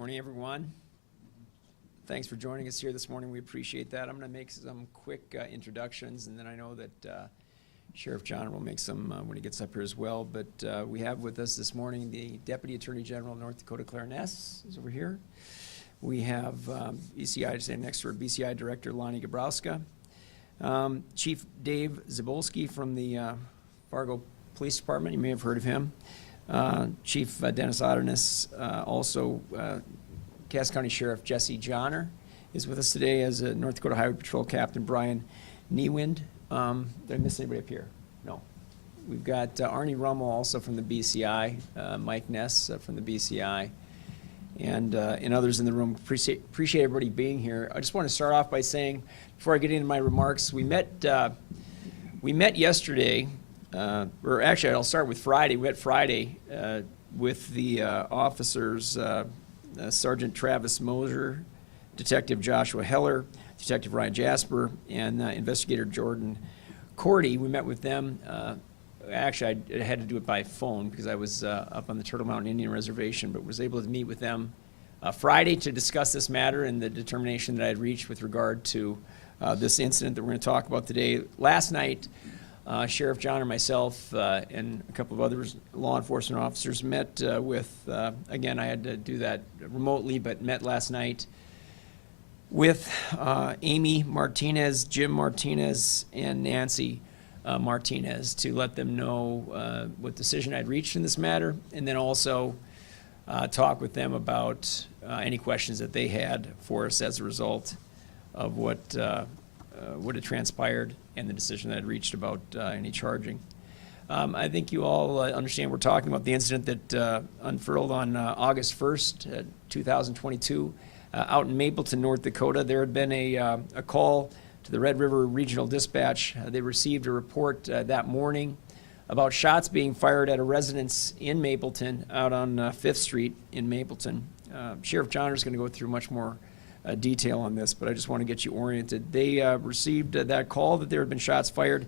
Morning, everyone. Thanks for joining us here this morning. We appreciate that. I'm going to make some quick introductions, and then I know that Sheriff John will make some when he gets up here as well. But we have with us this morning the Deputy Attorney General of North Dakota, Claire Ness, is over here. We have BCI, standing next to her, BCI Director Lonnie Gabrowska. Chief Dave Zabolski from the Fargo Police Department. You may have heard of him. Chief Dennis Otternes, also Cass County Sheriff Jesse Johnner is with us today, as North Dakota Highway Patrol Captain Brian Niewind. Did I miss anybody up here? No. We've got Arnie Rummel also from the BCI, Mike Ness from the BCI, and others in the room. Appreciate everybody being here. I just want to start off by saying, before I get into my remarks, we met yesterday. Or actually, I'll start with Friday. We met Friday with the officers, Sergeant Travis Moser, Detective Joshua Heller, Detective Ryan Jasper, and Investigator Jordan Cordy. We met with them. Actually, I had to do it by phone because I was up on the Turtle Mountain Indian Reservation, but was able to meet with them Friday to discuss this matter and the determination that I had reached with regard to this incident that we're going to talk about today. Last night, Sheriff John and myself and a couple of other law enforcement officers met with, again, I had to do that remotely, but met last night with Amy Martinez, Jim Martinez, and Nancy Martinez to let them know what decision I'd reached in this matter, and then also talk with them about any questions that they had for us as a result of what had transpired and the decision that I'd reached about any charging. I think you all understand we're talking about the incident that unfurled on August 1st, 2022, out in Mapleton, North Dakota. There had been a call to the Red River Regional Dispatch. They received a report that morning about shots being fired at a residence in Mapleton out on 5th Street in Mapleton. Sheriff Johnner is going to go through much more detail on this, but I just want to get you oriented. They received that call that there had been shots fired.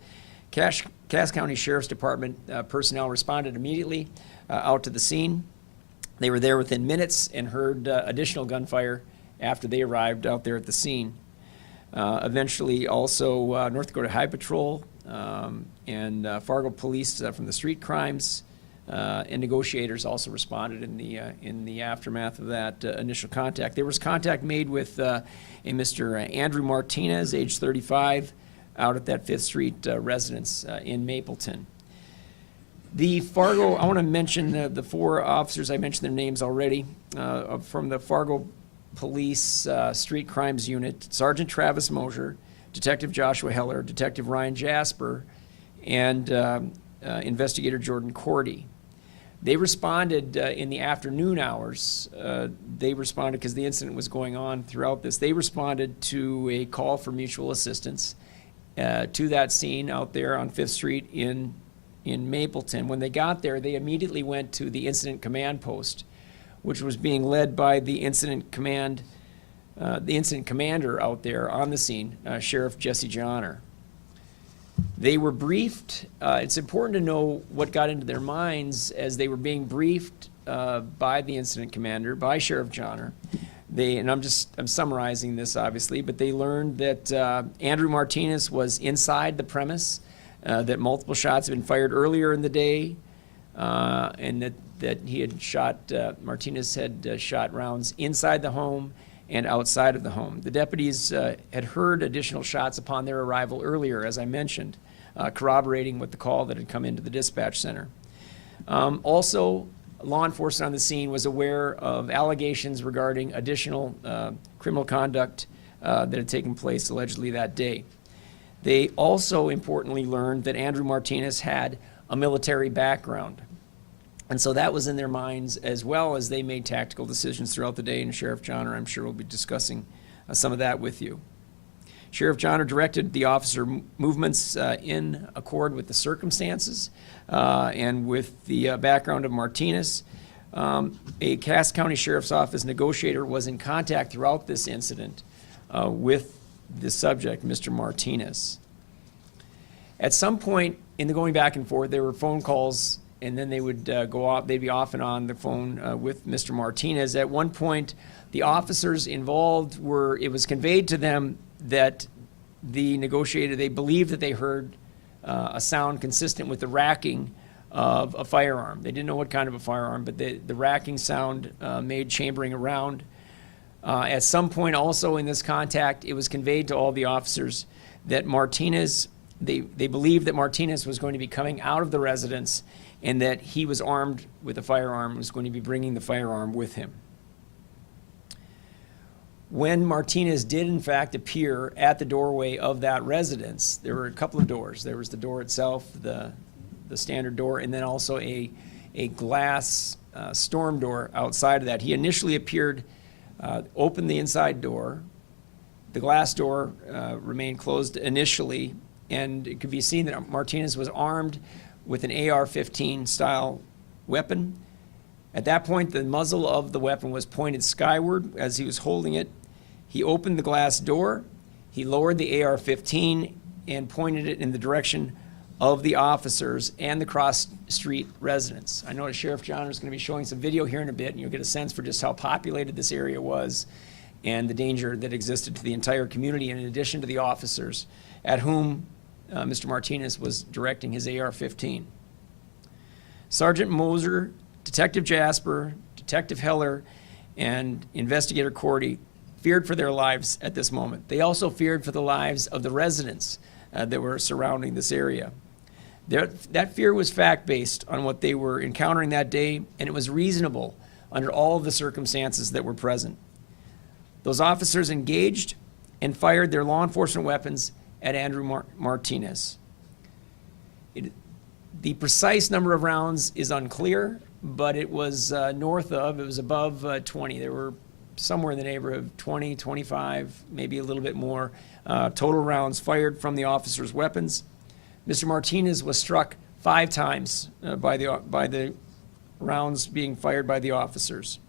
Cass County Sheriff's Department personnel responded immediately out to the scene. They were there within minutes and heard additional gunfire after they arrived out there at the scene. Eventually, also North Dakota Highway Patrol and Fargo Police from the street crimes and negotiators also responded in the aftermath of that initial contact. There was contact made with a Mr. Andrew Martinez, age 35, out at that 5th Street residence in Mapleton. The Fargo, I want to mention the four officers, I mentioned their names already, from the Fargo Police Street Crimes Unit: Sergeant Travis Moser, Detective Joshua Heller, Detective Ryan Jasper, and Investigator Jordan Cordy. They responded in the afternoon hours. They responded because the incident was going on throughout this. They responded to a call for mutual assistance to that scene out there on 5th Street in Mapleton. When they got there, they immediately went to the incident command post, which was being led by the incident commander out there on the scene, Sheriff Jesse Johnner. They were briefed. It's important to know what got into their minds as they were being briefed by the incident commander, by Sheriff Johnner. I'm summarizing this obviously, but they learned that Andrew Martinez was inside the premise, that multiple shots had been fired earlier in the day, and that he had shot, Martinez had shot rounds inside the home and outside of the home. The deputies had heard additional shots upon their arrival earlier, as I mentioned, corroborating with the call that had come into the dispatch center. Also, law enforcement on the scene was aware of allegations regarding additional criminal conduct that had taken place allegedly that day. They also importantly learned that Andrew Martinez had a military background. And so that was in their minds, as well as they made tactical decisions throughout the day, and Sheriff Johnner, I'm sure, will be discussing some of that with you. Sheriff Johnner directed the officer movements in accord with the circumstances and with the background of Martinez. A Cass County Sheriff's Office negotiator was in contact throughout this incident with the subject, Mr. Martinez. At some point in the going back and forth, there were phone calls and then they would go off. They'd be off and on the phone with Mr. Martinez. At one point, the officers involved it was conveyed to them that the negotiator, they believed that they heard a sound consistent with the racking of a firearm. They didn't know what kind of a firearm, but the racking sound made chambering around. At some point also in this contact, it was conveyed to all the officers that Martinez, they believed that Martinez was going to be coming out of the residence and that he was armed with a firearm, was going to be bringing the firearm with him. When Martinez did in fact appear at the doorway of that residence, there were a couple of doors. There was the door itself, the standard door, and then also a glass storm door outside of that. He initially appeared, opened the inside door. The glass door remained closed initially, and it could be seen that Martinez was armed with an AR-15 style weapon. At that point, the muzzle of the weapon was pointed skyward as he was holding it. He opened the glass door, he lowered the AR-15 and pointed it in the direction of the officers and the cross-street residents. I know Sheriff John is going to be showing some video here in a bit, and you'll get a sense for just how populated this area was and the danger that existed to the entire community, in addition to the officers at whom Mr. Martinez was directing his AR-15. Sergeant Moser, Detective Jasper, Detective Heller, and Investigator Cordy feared for their lives at this moment. They also feared for the lives of the residents that were surrounding this area. That fear was fact-based on what they were encountering that day, and it was reasonable under all of the circumstances that were present. Those officers engaged and fired their law enforcement weapons at Andrew Martinez. The precise number of rounds is unclear, but it was it was above 20. There were somewhere in the neighborhood of 20, 25, maybe a little bit more total rounds fired from the officers' weapons. Mr. Martinez was struck 5 times by the rounds being fired by the officers.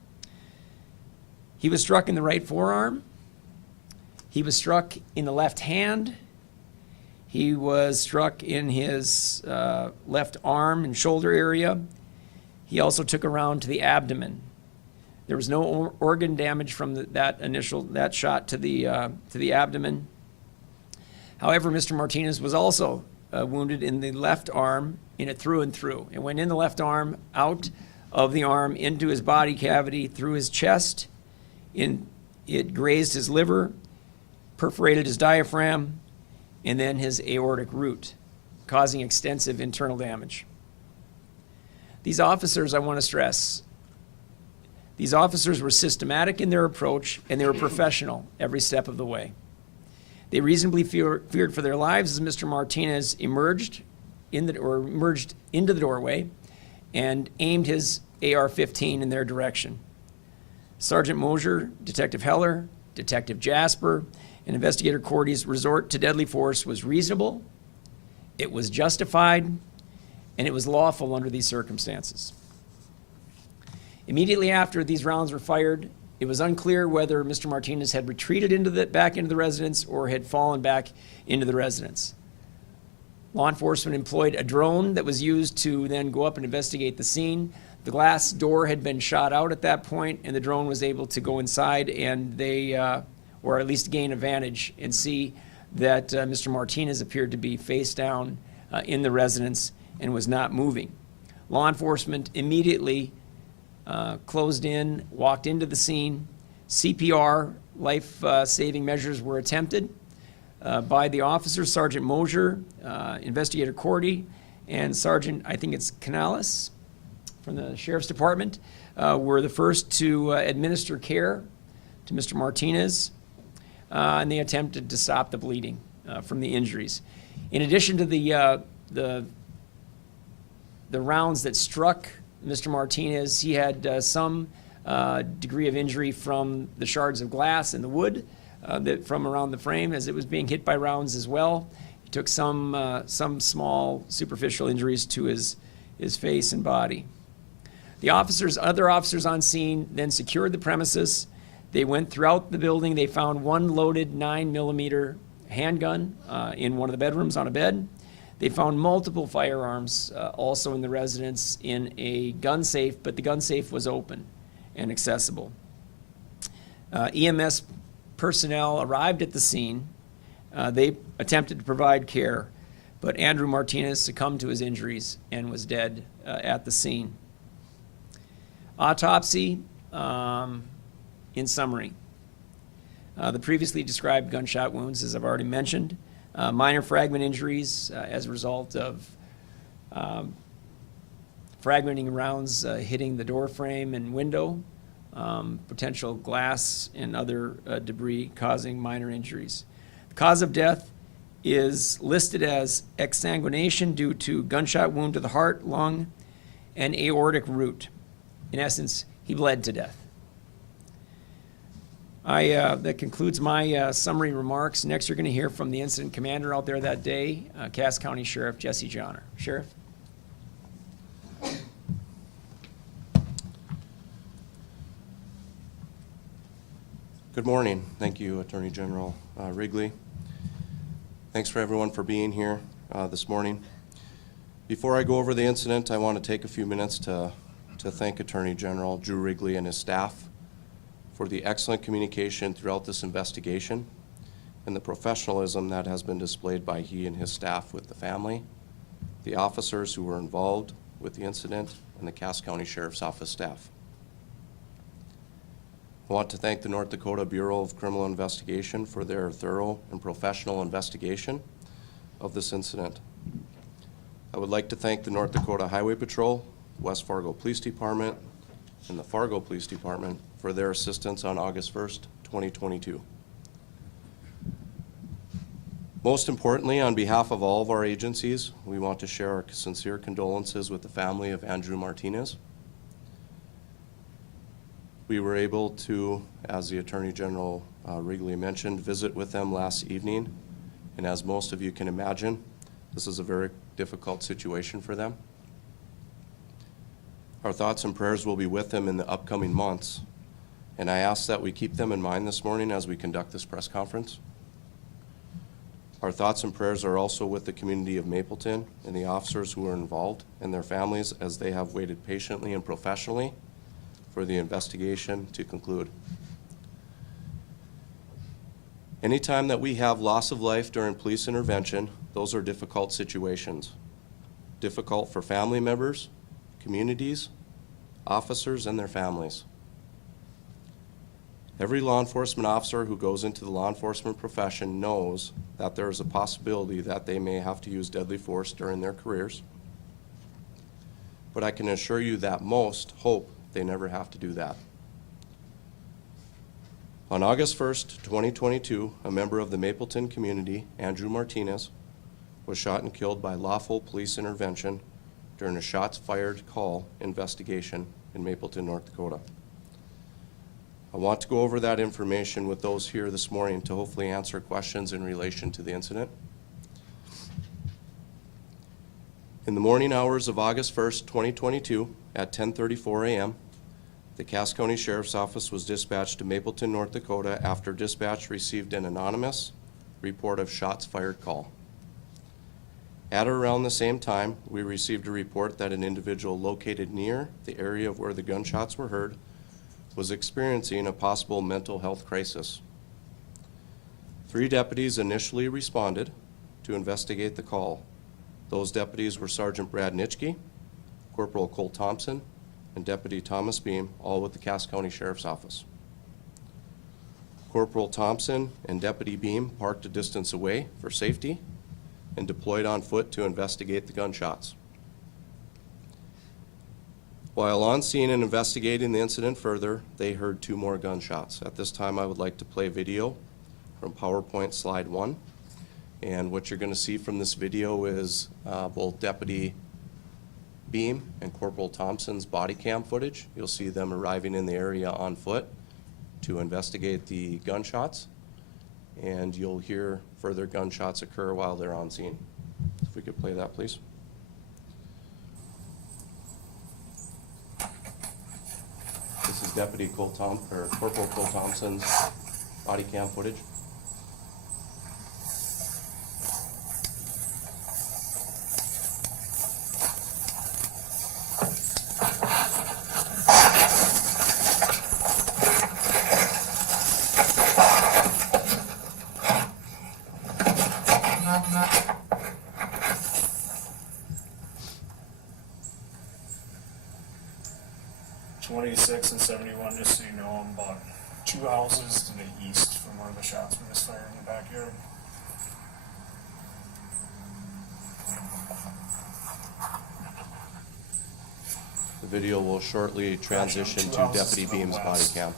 He was struck in the right forearm. He was struck in the left hand. He was struck in his left arm and shoulder area. He also took a round to the abdomen. There was no organ damage from that shot to the abdomen. However, Mr. Martinez was also wounded in the left arm, in it through and through. It went in the left arm, out of the arm, into his body cavity, through his chest. It grazed his liver, perforated his diaphragm, and then his aortic root, causing extensive internal damage. These officers, I want to stress, these officers were systematic in their approach, and they were professional every step of the way. They reasonably feared for their lives as Mr. Martinez emerged into the doorway and aimed his AR-15 in their direction. Sergeant Moser, Detective Heller, Detective Jasper, and Investigator Cordy's resort to deadly force was reasonable, it was justified, and it was lawful under these circumstances. Immediately after these rounds were fired, it was unclear whether Mr. Martinez had retreated back into the residence or had fallen back into the residence. Law enforcement employed a drone that was used to then go up and investigate the scene. The glass door had been shot out at that point, and the drone was able to go inside and or at least gain a vantage and see that Mr. Martinez appeared to be face down in the residence and was not moving. Law enforcement immediately closed in, walked into the scene. CPR, life-saving measures were attempted by the officers, Sergeant Moser, Investigator Cordy, and Sergeant, I think it's Canales from the Sheriff's Department, were the first to administer care to Mr. Martinez, and they attempted to stop the bleeding from the injuries. In addition to the rounds that struck Mr. Martinez, he had some degree of injury from the shards of glass and the wood from around the frame as it was being hit by rounds as well. He took some small superficial injuries to his face and body. The other officers on scene then secured the premises. They went throughout the building. They found one loaded 9mm handgun in one of the bedrooms on a bed. They found multiple firearms also in the residence in a gun safe, but the gun safe was open and accessible. EMS personnel arrived at the scene. They attempted to provide care, but Andrew Martinez succumbed to his injuries and was dead at the scene. Autopsy, in summary. The previously described gunshot wounds, as I've already mentioned, minor fragment injuries as a result of fragmenting rounds hitting the door frame and window, potential glass and other debris causing minor injuries. The cause of death is listed as exsanguination due to gunshot wound to the heart, lung, and aortic root. In essence, he bled to death. That concludes my summary remarks. Next, you're going to hear from the incident commander out there that day, Cass County Sheriff Jesse Johnner. Sheriff? Good morning. Thank you, Attorney General Wrigley. Thanks for everyone for being here this morning. Before I go over the incident, I want to take a few minutes to thank Attorney General Drew Wrigley and his staff for the excellent communication throughout this investigation and the professionalism that has been displayed by he and his staff with the family, the officers who were involved with the incident, and the Cass County Sheriff's Office staff. I want to thank the North Dakota Bureau of Criminal Investigation for their thorough and professional investigation of this incident. I would like to thank the North Dakota Highway Patrol, West Fargo Police Department, and the Fargo Police Department for their assistance on August 1st, 2022. Most importantly, on behalf of all of our agencies, we want to share our sincere condolences with the family of Andrew Martinez. We were able to, as the Attorney General Wrigley mentioned, visit with them last evening, and as most of you can imagine, this is a very difficult situation for them. Our thoughts and prayers will be with them in the upcoming months, and I ask that we keep them in mind this morning as we conduct this press conference. Our thoughts and prayers are also with the community of Mapleton and the officers who are involved and their families as they have waited patiently and professionally for the investigation to conclude. Anytime that we have loss of life during police intervention, those are difficult situations. Difficult for family members, communities, officers, and their families. Every law enforcement officer who goes into the law enforcement profession knows that there is a possibility that they may have to use deadly force during their careers. But I can assure you that most hope they never have to do that. On August 1st, 2022, a member of the Mapleton community, Andrew Martinez, was shot and killed by lawful police intervention during a shots fired call investigation in Mapleton, North Dakota. I want to go over that information with those here this morning to hopefully answer questions in relation to the incident. In the morning hours of August 1st, 2022, at 10:34 a.m., the Cass County Sheriff's Office was dispatched to Mapleton, North Dakota after dispatch received an anonymous report of shots fired call. At around the same time, we received a report that an individual located near the area of where the gunshots were heard was experiencing a possible mental health crisis. 3 deputies initially responded to investigate the call. Those deputies were Sergeant Brad Nitschke, Corporal Cole Thompson, and Deputy Thomas Beam, all with the Cass County Sheriff's Office. Corporal Thompson and Deputy Beam parked a distance away for safety and deployed on foot to investigate the gunshots. While on scene and investigating the incident further, they heard 2 more gunshots. At this time, I would like to play video from PowerPoint slide 1. And what you're going to see from this video is both Deputy Beam and Corporal Thompson's body cam footage. You'll see them arriving in the area on foot to investigate the gunshots, and you'll hear further gunshots occur while they're on scene. If we could play that, please. This is Deputy Corporal Cole Thompson's body cam footage. 26 and 71, just so you know, I'm about 2 houses to the east from where the shots were misfired in the backyard. The video will shortly transition to Deputy Beam's body cam.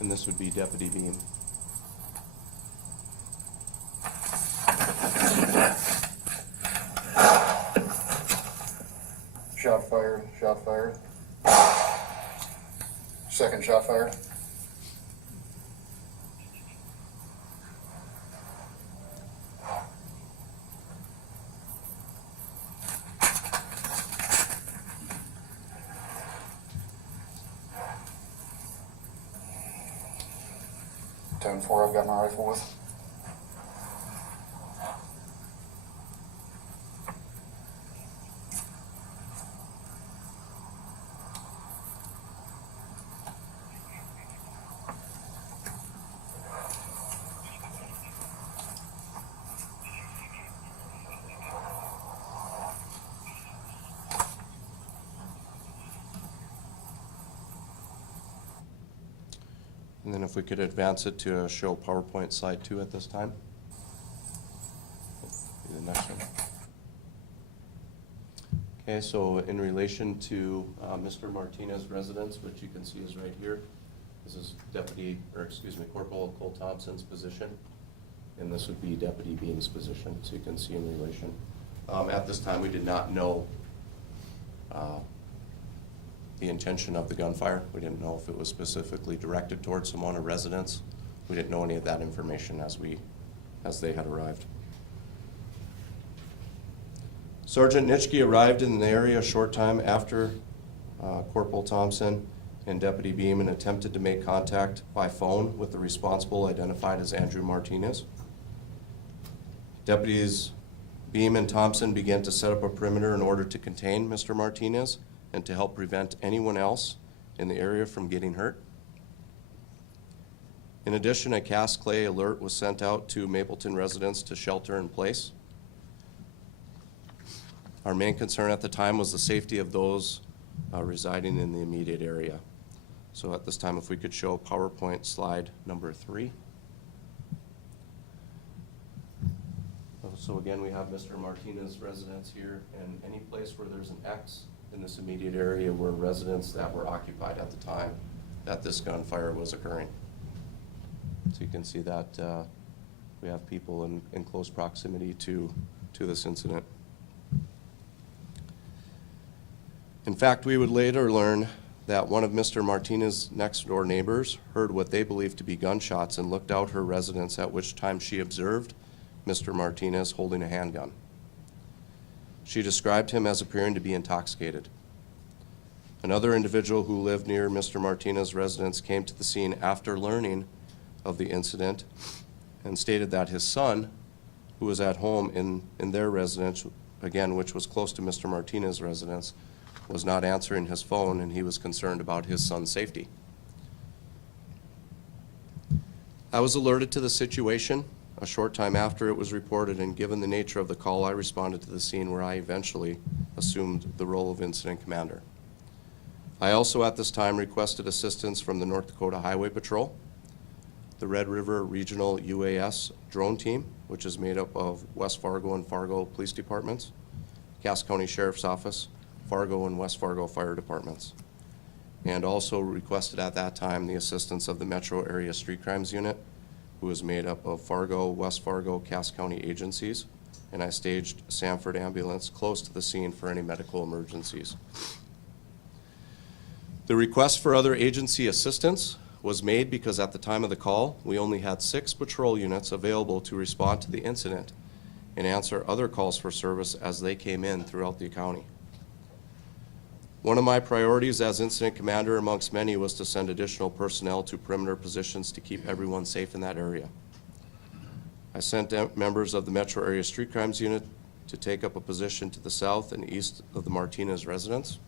And this would be Deputy Beam. Shot fired, shot fired. Second shot fired. Ten-4, I've got my rifle with. And then if we could advance it to show PowerPoint slide 2 at this time. Be the next one. Okay, so in relation to Mr. Martinez's residence, which you can see is right here, this is Corporal Cole Thompson's position, and this would be Deputy Beam's position, so you can see in relation. At this time, we did not know the intention of the gunfire. We didn't know if it was specifically directed towards someone or residents. We didn't know any of that information as they had arrived. Sergeant Nitschke arrived in the area a short time after Corporal Thompson and Deputy Beam and attempted to make contact by phone with the responsible, identified as Andrew Martinez. Deputies Beam and Thompson began to set up a perimeter in order to contain Mr. Martinez and to help prevent anyone else in the area from getting hurt. In addition, a Cass Clay alert was sent out to Mapleton residents to shelter in place. Our main concern at the time was the safety of those residing in the immediate area. So at this time, if we could show PowerPoint slide number 3. So again, we have Mr. Martinez's residence here, and any place where there's an X in this immediate area were residents that were occupied at the time that this gunfire was occurring. So you can see that we have people in close proximity to this incident. In fact, we would later learn that one of Mr. Martinez's next door neighbors heard what they believed to be gunshots and looked out her residence, at which time she observed Mr. Martinez holding a handgun. She described him as appearing to be intoxicated. Another individual who lived near Mr. Martinez's residence came to the scene after learning of the incident and stated that his son, who was at home in their residence, again, which was close to Mr. Martinez's residence, was not answering his phone, and he was concerned about his son's safety. I was alerted to the situation a short time after it was reported, and given the nature of the call, I responded to the scene, where I eventually assumed the role of incident commander. I also at this time requested assistance from the North Dakota Highway Patrol, the Red River Regional UAS drone team, which is made up of West Fargo and Fargo Police Departments, Cass County Sheriff's Office, Fargo and West Fargo Fire Departments, and also requested at that time the assistance of the Metro Area Street Crimes Unit, who is made up of Fargo, West Fargo, Cass County agencies, and I staged a Sanford ambulance close to the scene for any medical emergencies. The request for other agency assistance was made because at the time of the call, we only had 6 patrol units available to respond to the incident and answer other calls for service as they came in throughout the county. One of my priorities as incident commander amongst many was to send additional personnel to perimeter positions to keep everyone safe in that area. I sent members of the Metro Area Street Crimes Unit to take up a position to the south and east of the Martinez residence.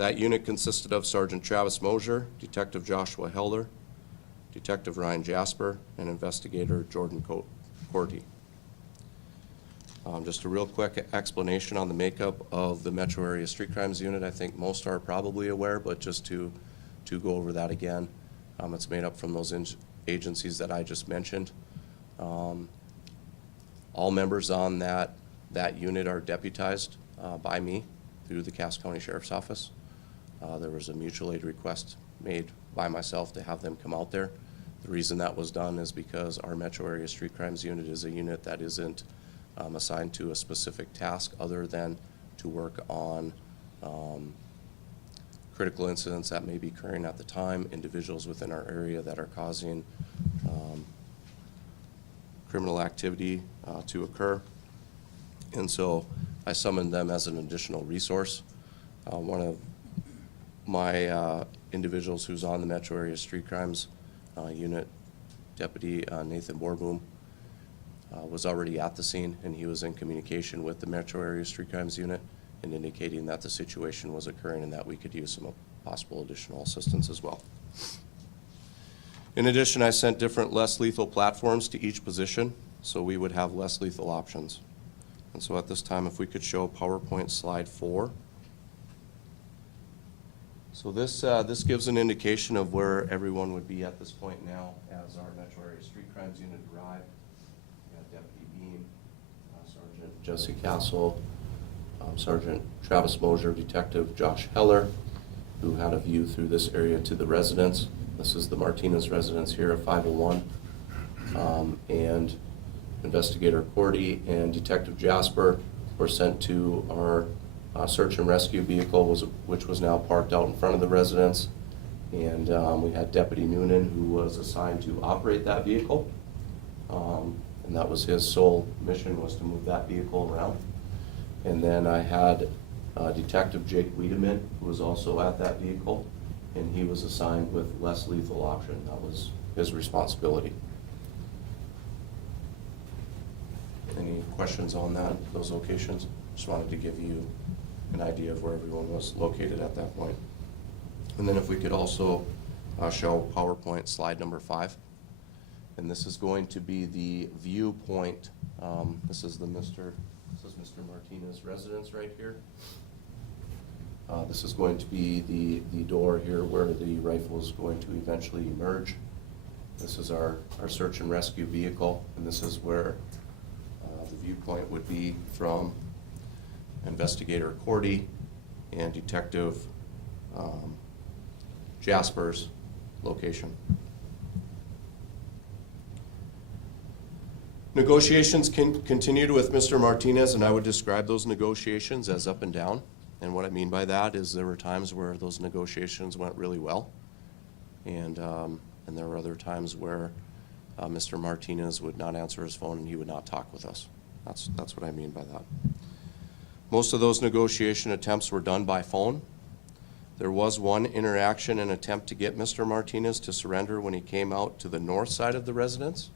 That unit consisted of Sergeant Travis Mosier, Detective Joshua Heller, Detective Ryan Jasper, and Investigator Jordan Corty. Just a real quick explanation on the makeup of the Metro Area Street Crimes Unit. I think most are probably aware, but just to go over that again. It's made up from those agencies that I just mentioned. All members on that unit are deputized by me through the Cass County Sheriff's Office. There was a mutual aid request made by myself to have them come out there. The reason that was done is because our Metro Area Street Crimes Unit is a unit that isn't assigned to a specific task other than to work on critical incidents that may be occurring at the time, individuals within our area that are causing criminal activity to occur. And so I summoned them as an additional resource. One of my individuals who's on the Metro Area Street Crimes Unit, Deputy Nathan Borboom, was already at the scene, and he was in communication with the Metro Area Street Crimes Unit and indicating that the situation was occurring and that we could use some possible additional assistance as well. In addition, I sent different less lethal platforms to each position so we would have less lethal options. And so at this time, if we could show PowerPoint slide 4. So this gives an indication of where everyone would be at this point now as our Metro Area Street Crimes Unit arrived. We got Deputy Bean, Sergeant Jesse Castle, Sergeant Travis Mosier, Detective Josh Heller, who had a view through this area to the residence. This is the Martinez residence here at 501. And Investigator Cordy and Detective Jasper were sent to our search and rescue vehicle, which was now parked out in front of the residence. And we had Deputy Noonan, who was assigned to operate that vehicle. And that was his sole mission, was to move that vehicle around. And then I had Detective Jake Wiedemann, who was also at that vehicle, and he was assigned with less lethal option. That was his responsibility. Any questions on those locations? Just wanted to give you an idea of where everyone was located at that point. And then if we could also show PowerPoint slide number 5. And this is going to be the viewpoint. This is Mr. Martinez residence right here. This is going to be the door here where the rifle is going to eventually emerge. This is our search and rescue vehicle, and this is where the viewpoint would be from Investigator Cordy and Detective Jasper's location. Negotiations continued with Mr. Martinez, and I would describe those negotiations as up and down. And what I mean by that is there were times where those negotiations went really well, and there were other times where Mr. Martinez would not answer his phone and he would not talk with us. That's what I mean by that. Most of those negotiation attempts were done by phone. There was one interaction and attempt to get Mr. Martinez to surrender when he came out to the north side of the residence.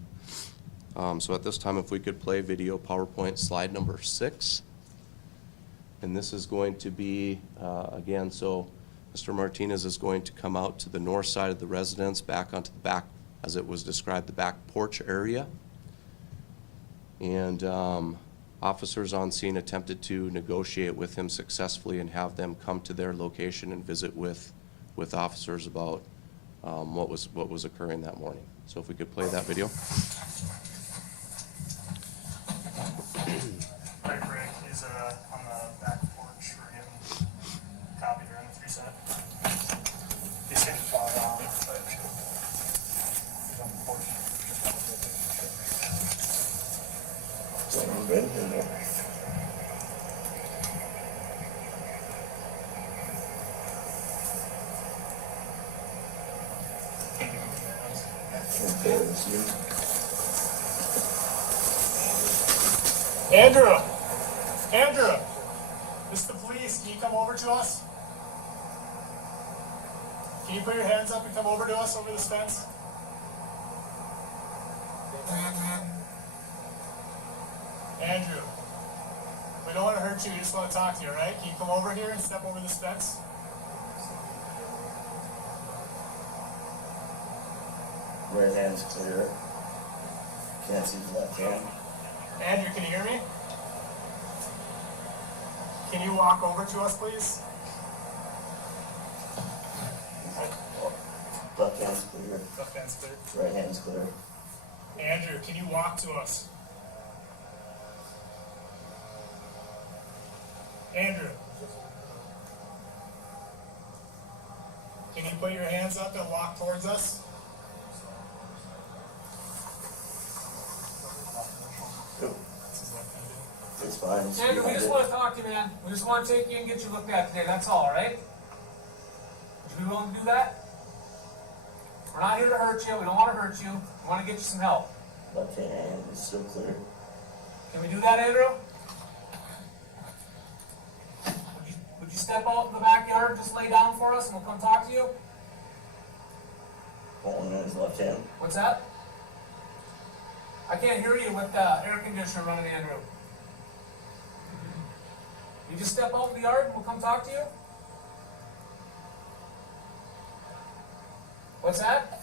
So at this time, if we could play video PowerPoint slide number 6. And this is going to be, again, so Mr. Martinez is going to come out to the north side of the residence, back onto the back, as it was described, the back porch area. And officers on scene attempted to negotiate with him successfully and have them come to their location and visit with officers about what was occurring that morning. So if we could play that video. Right, Rick is on the back porch. We're getting copied here in the 3 set. He's getting far out. He's on the porch. Andrew, this is the police. Can you come over to us? Can you put your hands up and come over to us over this fence? Andrew, we don't want to hurt you. We just want to talk to you, all right? Can you come over here and step over this fence? Right hand's clear. Can't see the left hand. Andrew, can you hear me? Can you walk over to us, please? Left hand's clear. Left hand's clear. Right hand's clear. Andrew, can you walk to us? Andrew. Can you put your hands up and walk towards us? It's fine. Andrew, we just want to talk to you, man. We just want to take you and get you looked at today. That's all, right? Would you be willing to do that? We're not here to hurt you. We don't want to hurt you. We want to get you some help. Left hand is still clear. Can we do that, Andrew? Would you step out in the backyard and just lay down for us and we'll come talk to you? Holding in his left hand. What's that? I can't hear you with the air conditioner running, Andrew. You just step out in the yard and we'll come talk to you? What's that?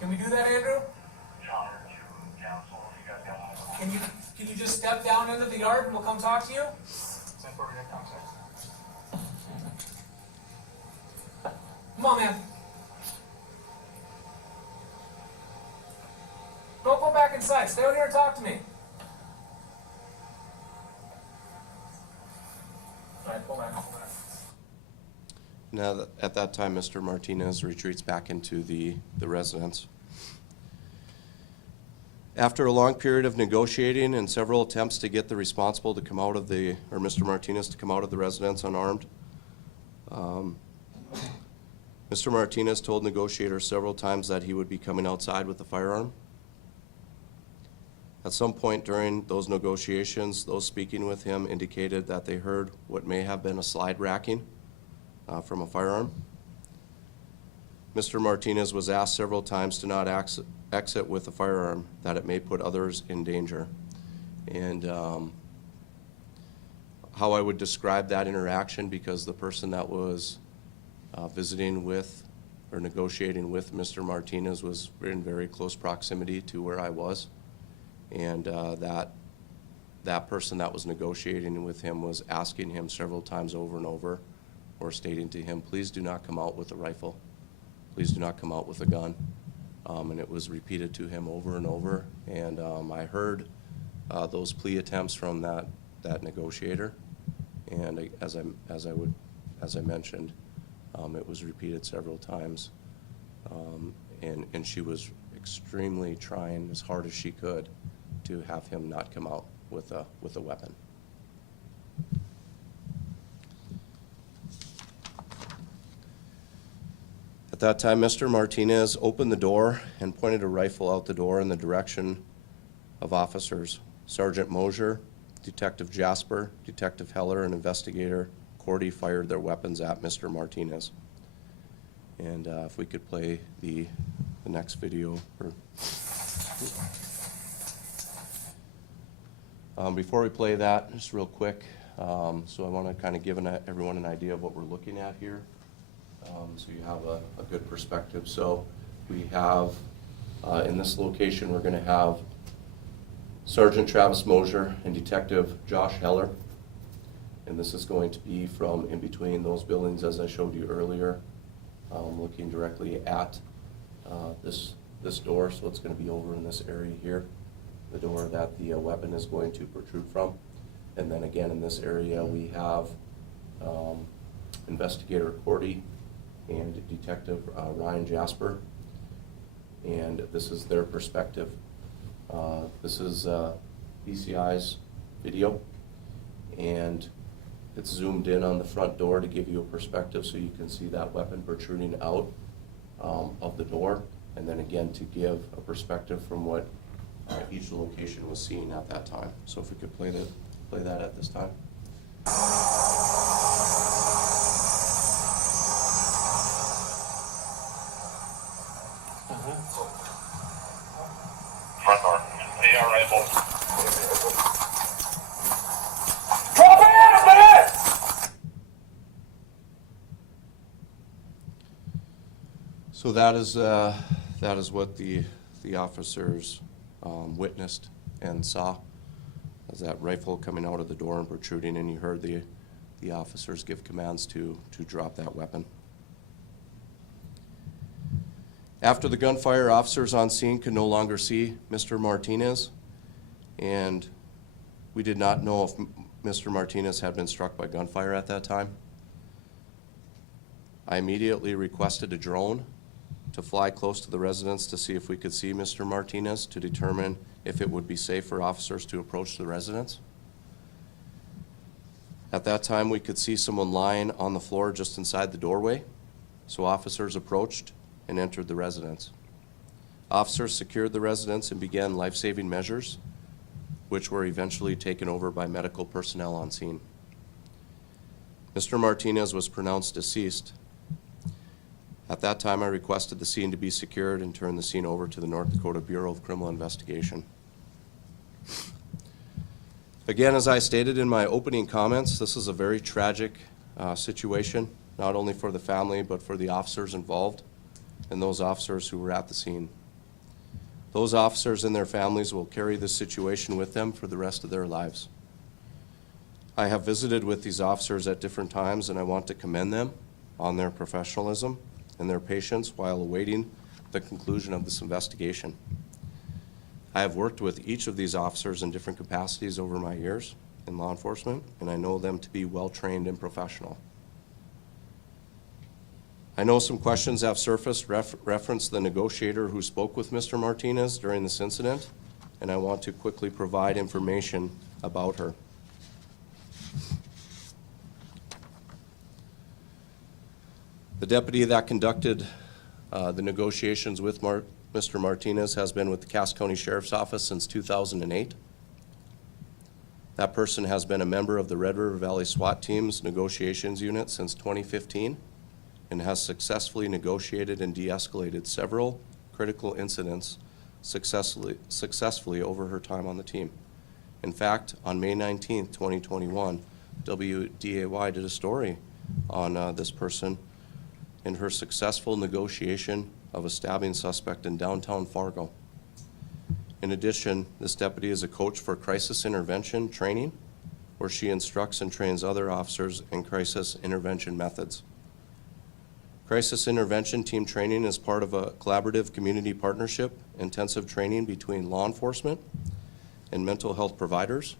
Can we do that, Andrew? Can you just step down into the yard and we'll come talk to you? Come on, man. Don't go back inside. Stay out here and talk to me. All right, pull back. Now, at that time, Mr. Martinez retreats back into the residence. After a long period of negotiating and several attempts to get the responsible to come out of Mr. Martinez to come out of the residence unarmed, Mr. Martinez told negotiators several times that he would be coming outside with a firearm. At some point during those negotiations, those speaking with him indicated that they heard what may have been a slide racking from a firearm. Mr. Martinez was asked several times to not exit with a firearm, that it may put others in danger. And how I would describe that interaction, because the person that was visiting with or negotiating with Mr. Martinez was in very close proximity to where I was. And that person that was negotiating with him was asking him several times over and over, or stating to him, please do not come out with a rifle. Please do not come out with a gun. And it was repeated to him over and over. And I heard those plea attempts from that negotiator. And as I mentioned, it was repeated several times. And she was extremely trying as hard as she could to have him not come out with a weapon. At that time, Mr. Martinez opened the door and pointed a rifle out the door in the direction of officers. Sergeant Mosier, Detective Jasper, Detective Heller, and Investigator Cordy fired their weapons at Mr. Martinez. And if we could play the next video. Before we play that, just real quick, so I want to kind of give everyone an idea of what we're looking at here. So you have a good perspective. So we have, in this location, we're going to have Sergeant Travis Mosier and Detective Josh Heller. And this is going to be from in between those buildings, as I showed you earlier, looking directly at this door. So it's going to be over in this area here, the door that the weapon is going to protrude from. And then again in this area we have Investigator Cordy and Detective Ryan Jasper, and this is their perspective. This is BCI's video, and it's zoomed in on the front door to give you a perspective so you can see that weapon protruding out of the door, and then again to give a perspective from what each location was seeing at that time. So if we could play that at this time. Front door. AR rifle. Drop it! So that is what the officers witnessed and saw, as that rifle coming out of the door and protruding, and you heard the officers give commands to drop that weapon. After the gunfire, officers on scene could no longer see Mr. Martinez, and we did not know if Mr. Martinez had been struck by gunfire at that time. I immediately requested a drone to fly close to the residence to see if we could see Mr. Martinez, to determine if it would be safe for officers to approach the residence. At that time, we could see someone lying on the floor just inside the doorway, so officers approached and entered the residence. Officers secured the residence and began life-saving measures, which were eventually taken over by medical personnel on scene. Mr. Martinez was pronounced deceased. At that time, I requested the scene to be secured and turned the scene over to the North Dakota Bureau of Criminal Investigation. Again, as I stated in my opening comments, this is a very tragic situation, not only for the family, but for the officers involved and those officers who were at the scene. Those officers and their families will carry this situation with them for the rest of their lives. I have visited with these officers at different times, and I want to commend them on their professionalism and their patience while awaiting the conclusion of this investigation. I have worked with each of these officers in different capacities over my years in law enforcement, and I know them to be well-trained and professional. I know some questions have surfaced reference the negotiator who spoke with Mr. Martinez during this incident, and I want to quickly provide information about her. The deputy that conducted the negotiations with Mr. Martinez has been with the Cass County Sheriff's Office since 2008. That person has been a member of the Red River Valley SWAT Team's negotiations unit since 2015 and has successfully negotiated and de-escalated several critical incidents successfully over her time on the team. In fact, on May 19th, 2021, WDAY did a story on this person in her successful negotiation of a stabbing suspect in downtown Fargo. In addition, this deputy is a coach for crisis intervention training, where she instructs and trains other officers in crisis intervention methods. Crisis intervention team training is part of a collaborative community partnership intensive training between law enforcement and mental health providers,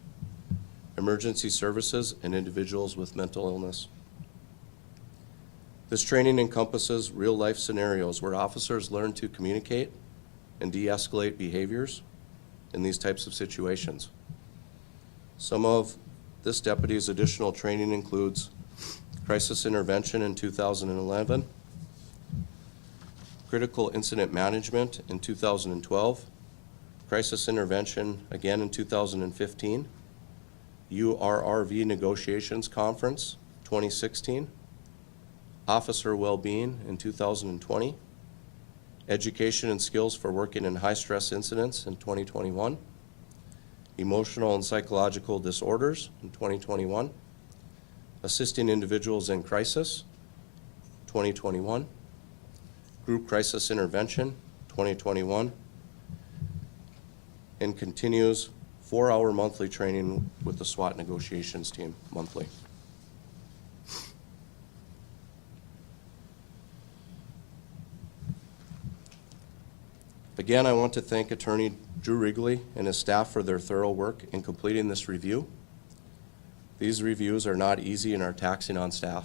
emergency services, and individuals with mental illness. This training encompasses real-life scenarios where officers learn to communicate and de-escalate behaviors in these types of situations. Some of this deputy's additional training includes crisis intervention in 2011, critical incident management in 2012, crisis intervention again in 2015, URRV negotiations conference 2016, officer well-being in 2020, education and skills for working in high-stress incidents in 2021, emotional and psychological disorders in 2021, assisting individuals in crisis 2021, group crisis intervention 2021, and continues 4-hour monthly training with the SWAT negotiations team monthly. Again, I want to thank Attorney Drew Wrigley and his staff for their thorough work in completing this review. These reviews are not easy and are taxing on staff.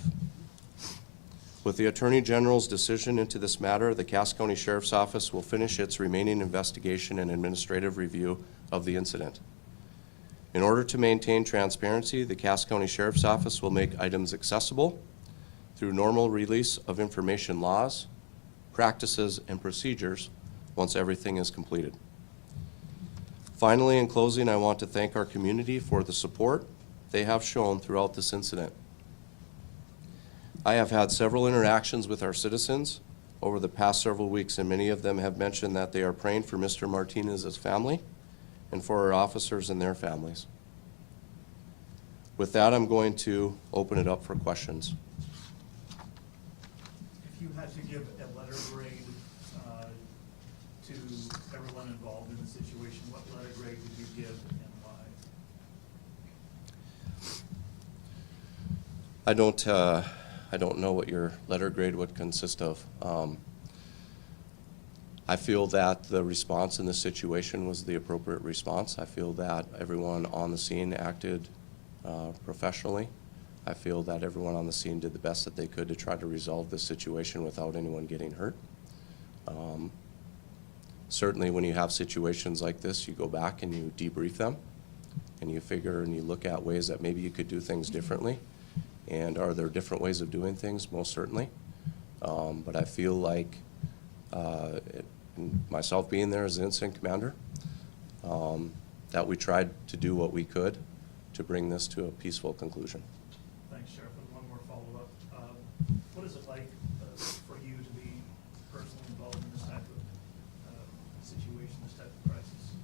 With the Attorney General's decision into this matter, the Cass County Sheriff's Office will finish its remaining investigation and administrative review of the incident. In order to maintain transparency, the Cass County Sheriff's Office will make items accessible through normal release of information laws, practices, and procedures once everything is completed. Finally, in closing, I want to thank our community for the support they have shown throughout this incident. I have had several interactions with our citizens over the past several weeks, and many of them have mentioned that they are praying for Mr. Martinez's family and for our officers and their families. With that, I'm going to open it up for questions. If you had to give a letter grade I don't know what your letter grade would consist of. I feel that the response in this situation was the appropriate response. I feel that everyone on the scene acted professionally. I feel that everyone on the scene did the best that they could to try to resolve this situation without anyone getting hurt. Certainly when you have situations like this, you go back and you debrief them, and you figure and you look at ways that maybe you could do things differently. And are there different ways of doing things? Most certainly. But I feel like myself being there as the incident commander, that we tried to do what we could to bring this to a peaceful conclusion. Thanks, Sheriff. And one more follow-up. What is it like for you to be personally involved in this type of situation, this type of crisis?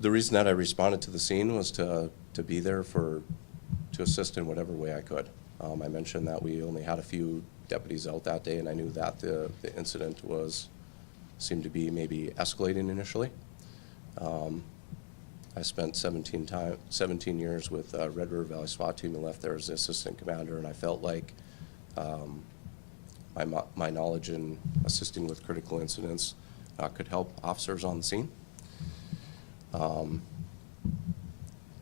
The reason that I responded to the scene was to be there to assist in whatever way I could. I mentioned that we only had a few deputies out that day, and I knew that the incident seemed to be maybe escalating initially. I spent 17 years with Red River Valley SWAT team and left there as the assistant commander, and I felt like my knowledge in assisting with critical incidents could help officers on the scene.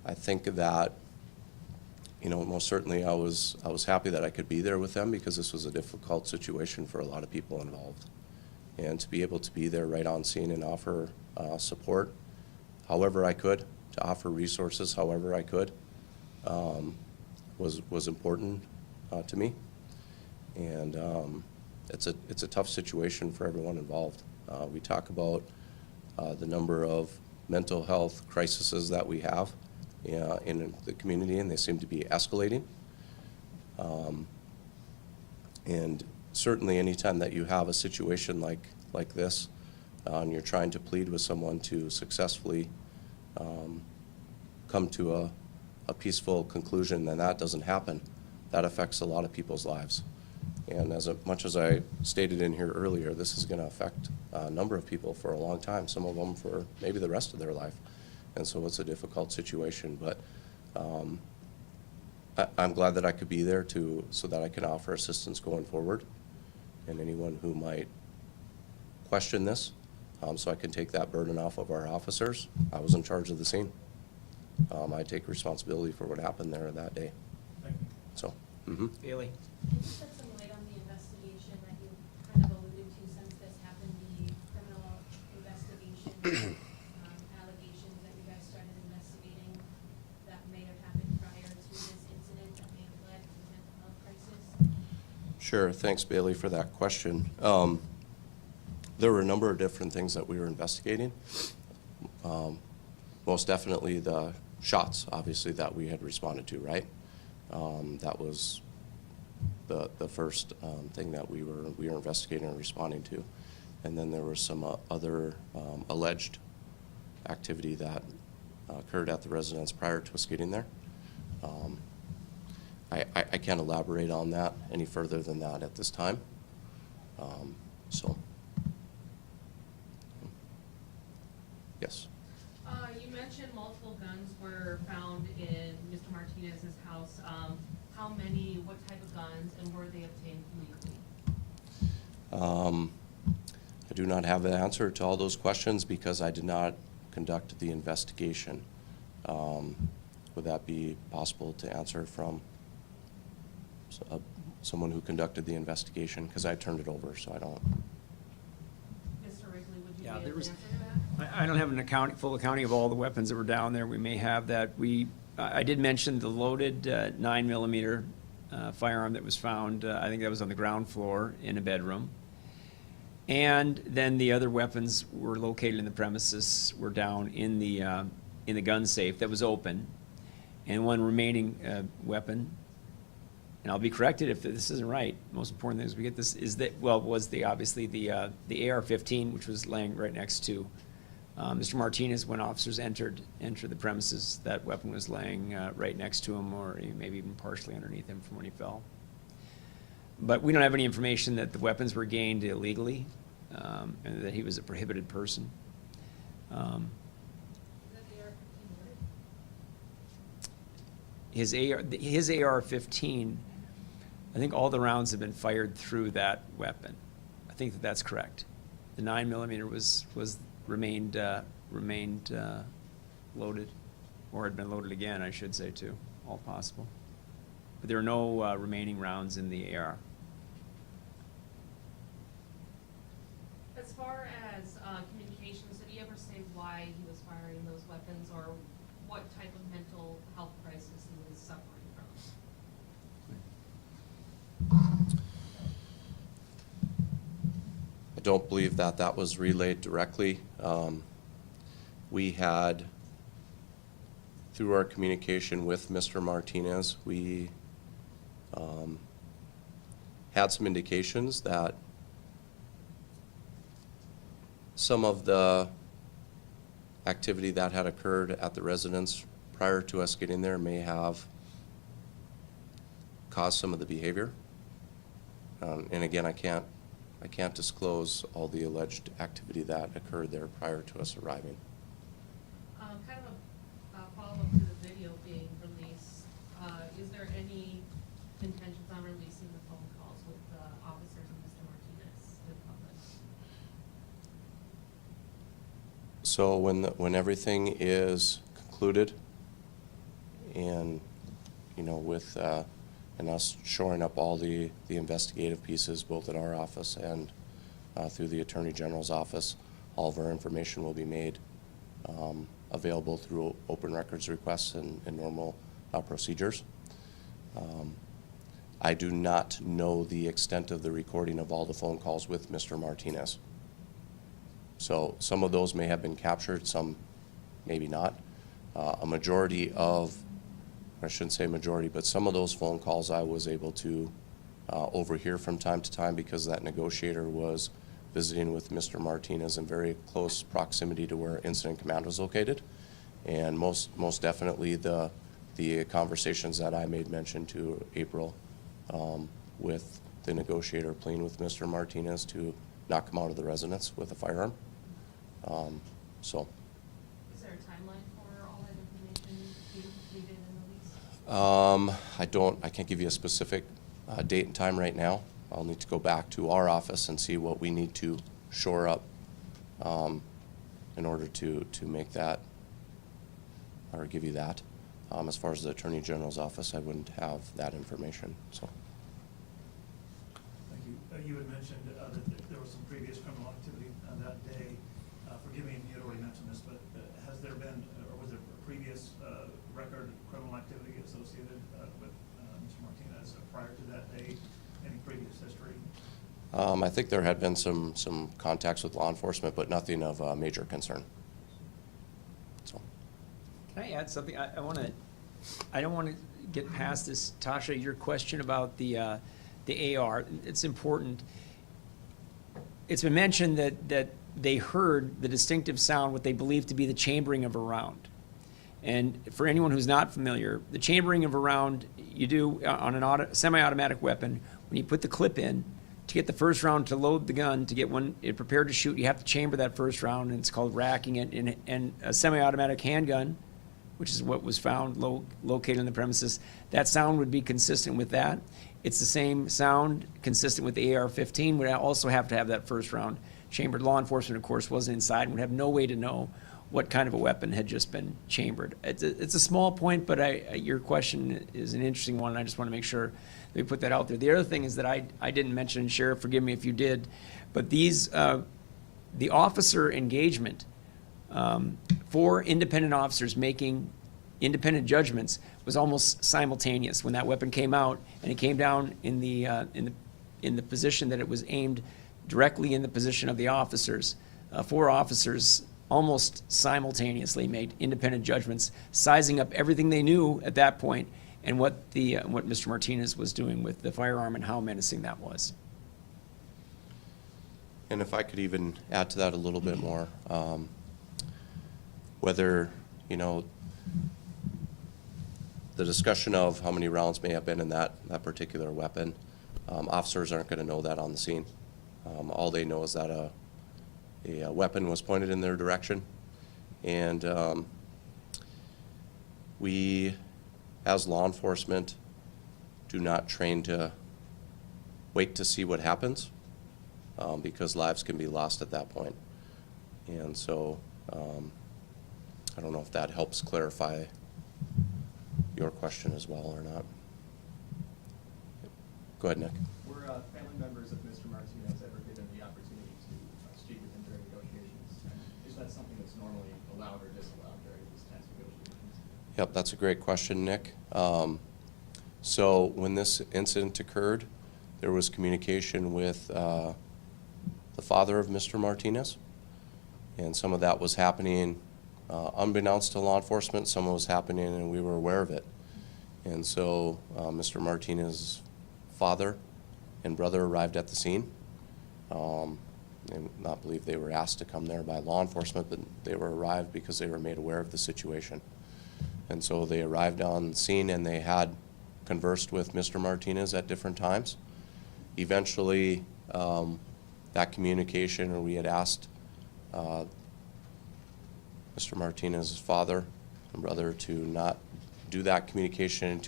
I think that, most certainly I was happy that I could be there with them because this was a difficult situation for a lot of people involved. And to be able to be there right on scene and offer support however I could, to offer resources however I could, was important to me. And it's a tough situation for everyone involved. We talk about the number of mental health crises that we have in the community, and they seem to be escalating. And certainly anytime that you have a situation like this, and you're trying to plead with someone to successfully come to a peaceful conclusion, and that doesn't happen, that affects a lot of people's lives. And as much as I stated in here earlier, this is going to affect a number of people for a long time, some of them for maybe the rest of their life. And so it's a difficult situation, but I'm glad that I could be there so that I can offer assistance going forward. And anyone who might question this, so I can take that burden off of our officers. I was in charge of the scene. I take responsibility for what happened there that day. Thank you. So, Bailey? Can you shed some light on the investigation that you kind of alluded to since this happened, the criminal investigation, allegations that you guys started investigating that may have happened prior to this incident that may have led to the mental health crisis? Sure, thanks Bailey for that question. There were a number of different things that we were investigating. Most definitely the shots, obviously, that we had responded to, right? That was the first thing that we were investigating and responding to. And then there was some other alleged activity that occurred at the residence prior to us getting there. I can't elaborate on that any further than that at this time. So, yes. You mentioned multiple guns were found in Mr. Martinez's house. How many, what type of guns, and were they obtained legally? I do not have an answer to all those questions because I did not conduct the investigation. Would that be possible to answer from someone who conducted the investigation? Because I turned it over, so I don't. Mr. Wrigley, would you Yeah, be there able was- to answer that? I don't have an full accounting of all the weapons that were down there. We may have that. I did mention the loaded 9mm firearm that was found. I think that was on the ground floor in a bedroom. And then the other weapons were located in the premises, were down in the gun safe that was open. And one remaining weapon, and I'll be corrected if this isn't right, most important thing is we get this, is that, was obviously the AR-15, which was laying right next to Mr. Martinez. When officers entered the premises, that weapon was laying right next to him, or maybe even partially underneath him from when he fell. But we don't have any information that the weapons were gained illegally, and that he was a prohibited person. Is that the AR-15 loaded? his AR-15, I think all the rounds have been fired through that weapon. I think that that's correct. The 9mm remained loaded, or had been loaded again, I should say, too, all possible. But there are no remaining rounds in the AR. As far as communications, did he ever say why he was firing those weapons, or what type of mental health crisis he was suffering from? I don't believe that that was relayed directly. We had, through our communication with Mr. Martinez, we had some indications that some of the activity that had occurred at the residence prior to us getting there may have caused some of the behavior. And again, I can't disclose all the alleged activity that occurred there prior to us arriving. Kind of a follow-up to the video being released, is there any intentions on releasing the phone calls with the officers and Mr. Martinez to the public? So when everything is concluded and, you know, with, and us shoring up all the investigative pieces, both at our office and through the Attorney General's office, all of our information will be made available through open records requests and normal procedures. I do not know the extent of the recording of all the phone calls with Mr. Martinez. So some of those may have been captured, some maybe not. A majority of, I shouldn't say majority, but some of those phone calls I was able to overhear from time to time because that negotiator was visiting with Mr. Martinez in very close proximity to where incident command was located. And most definitely the conversations that I made mention to April with the negotiator pleading with Mr. Martinez to not come out of the residence with a firearm. So. Is there a timeline for all that information being completed and released? I can't give you a specific date and time right now. I'll need to go back to our office and see what we need to shore up in order to make that, or give you that. As far as the Attorney General's office, I wouldn't have that information, so. Thank you. You had mentioned that there was some previous criminal activity on that day. Forgive me if you had already mentioned this, but has there been, or was there a previous record criminal activity associated with Mr. Martinez prior to that day? Any previous history? I think there had been some contacts with law enforcement, but nothing of major concern. So. Can I add something? I don't want to get past this, Tasha, your question about the AR. It's important. It's been mentioned that they heard the distinctive sound, what they believe to be the chambering of a round. And for anyone who's not familiar, the chambering of a round you do on a semi-automatic weapon. When you put the clip in, to get the first round to load the gun, to get one prepared to shoot, you have to chamber that first round, and it's called racking it. And a semi-automatic handgun, which is what was found located in the premises, that sound would be consistent with that. It's the same sound consistent with the AR-15, would also have to have that first round chambered. Law enforcement, of course, wasn't inside and would have no way to know what kind of a weapon had just been chambered. It's a small point, but your question is an interesting one, and I just want to make sure that we put that out there. The other thing is that I didn't mention, and Sheriff, forgive me if you did, but these, the officer engagement for independent officers making independent judgments was almost simultaneous. When that weapon came out and it came down in the position that it was aimed directly in the position of the officers, 4 officers almost simultaneously made independent judgments, sizing up everything they knew at that point and what Mr. Martinez was doing with the firearm and how menacing that was. And if I could even add to that a little bit more, whether, you know, the discussion of how many rounds may have been in that particular weapon, officers aren't going to know that on the scene. All they know is that a weapon was pointed in their direction, and we as law enforcement, do not train to wait to see what happens, because lives can be lost at that point. And so, I don't know if that helps clarify your question as well or not. Go ahead, Nick. Were family members of Mr. Martinez ever given the opportunity to speak with him during negotiations? And is that something that's normally allowed or disallowed during these tense negotiations? Yep, that's a great question, Nick. So when this incident occurred, there was communication with the father of Mr. Martinez, and some of that was happening unbeknownst to law enforcement. Some was happening and we were aware of it. And so Mr. Martinez's father and brother arrived at the scene. And not believe they were asked to come there by law enforcement, but they were arrived because they were made aware of the situation. And so they arrived on scene and they had conversed with Mr. Martinez at different times. Eventually, that communication, or we had asked Mr. Martinez's father and brother to not do that communication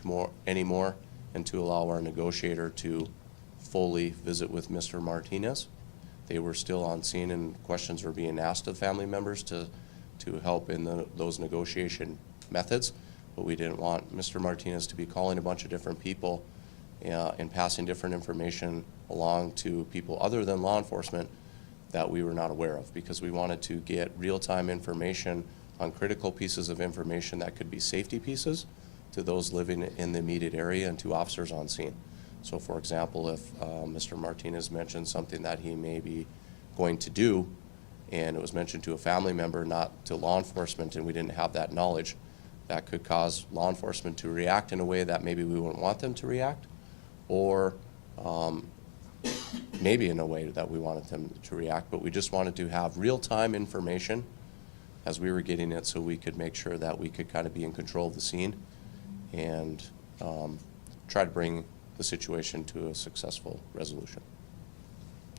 anymore and to allow our negotiator to fully visit with Mr. Martinez. They were still on scene and questions were being asked of family members to help in those negotiation methods, but we didn't want Mr. Martinez to be calling a bunch of different people and passing different information along to people other than law enforcement that we were not aware of, because we wanted to get real-time information on critical pieces of information that could be safety pieces to those living in the immediate area and to officers on scene. So for example, if Mr. Martinez mentioned something that he may be going to do and it was mentioned to a family member, not to law enforcement, and we didn't have that knowledge, that could cause law enforcement to react in a way that maybe we wouldn't want them to react, or maybe in a way that we wanted them to react, but we just wanted to have real-time information as we were getting it so we could make sure that we could kind of be in control of the scene and try to bring the situation to a successful resolution.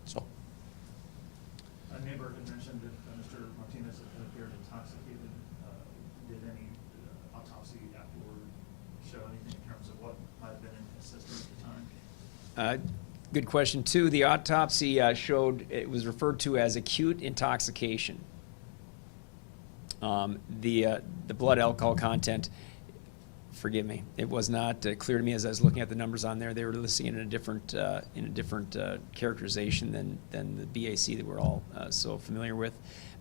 So. A neighbor had mentioned that Mr. Martinez had appeared intoxicated. Did any autopsy afterward show anything in terms of what might have been in his system at the time? Good question, too. The autopsy showed, it was referred to as acute intoxication. The blood alcohol content, forgive me, it was not clear to me as I was looking at the numbers on there. They were listing it in a different characterization than the BAC that we're all so familiar with,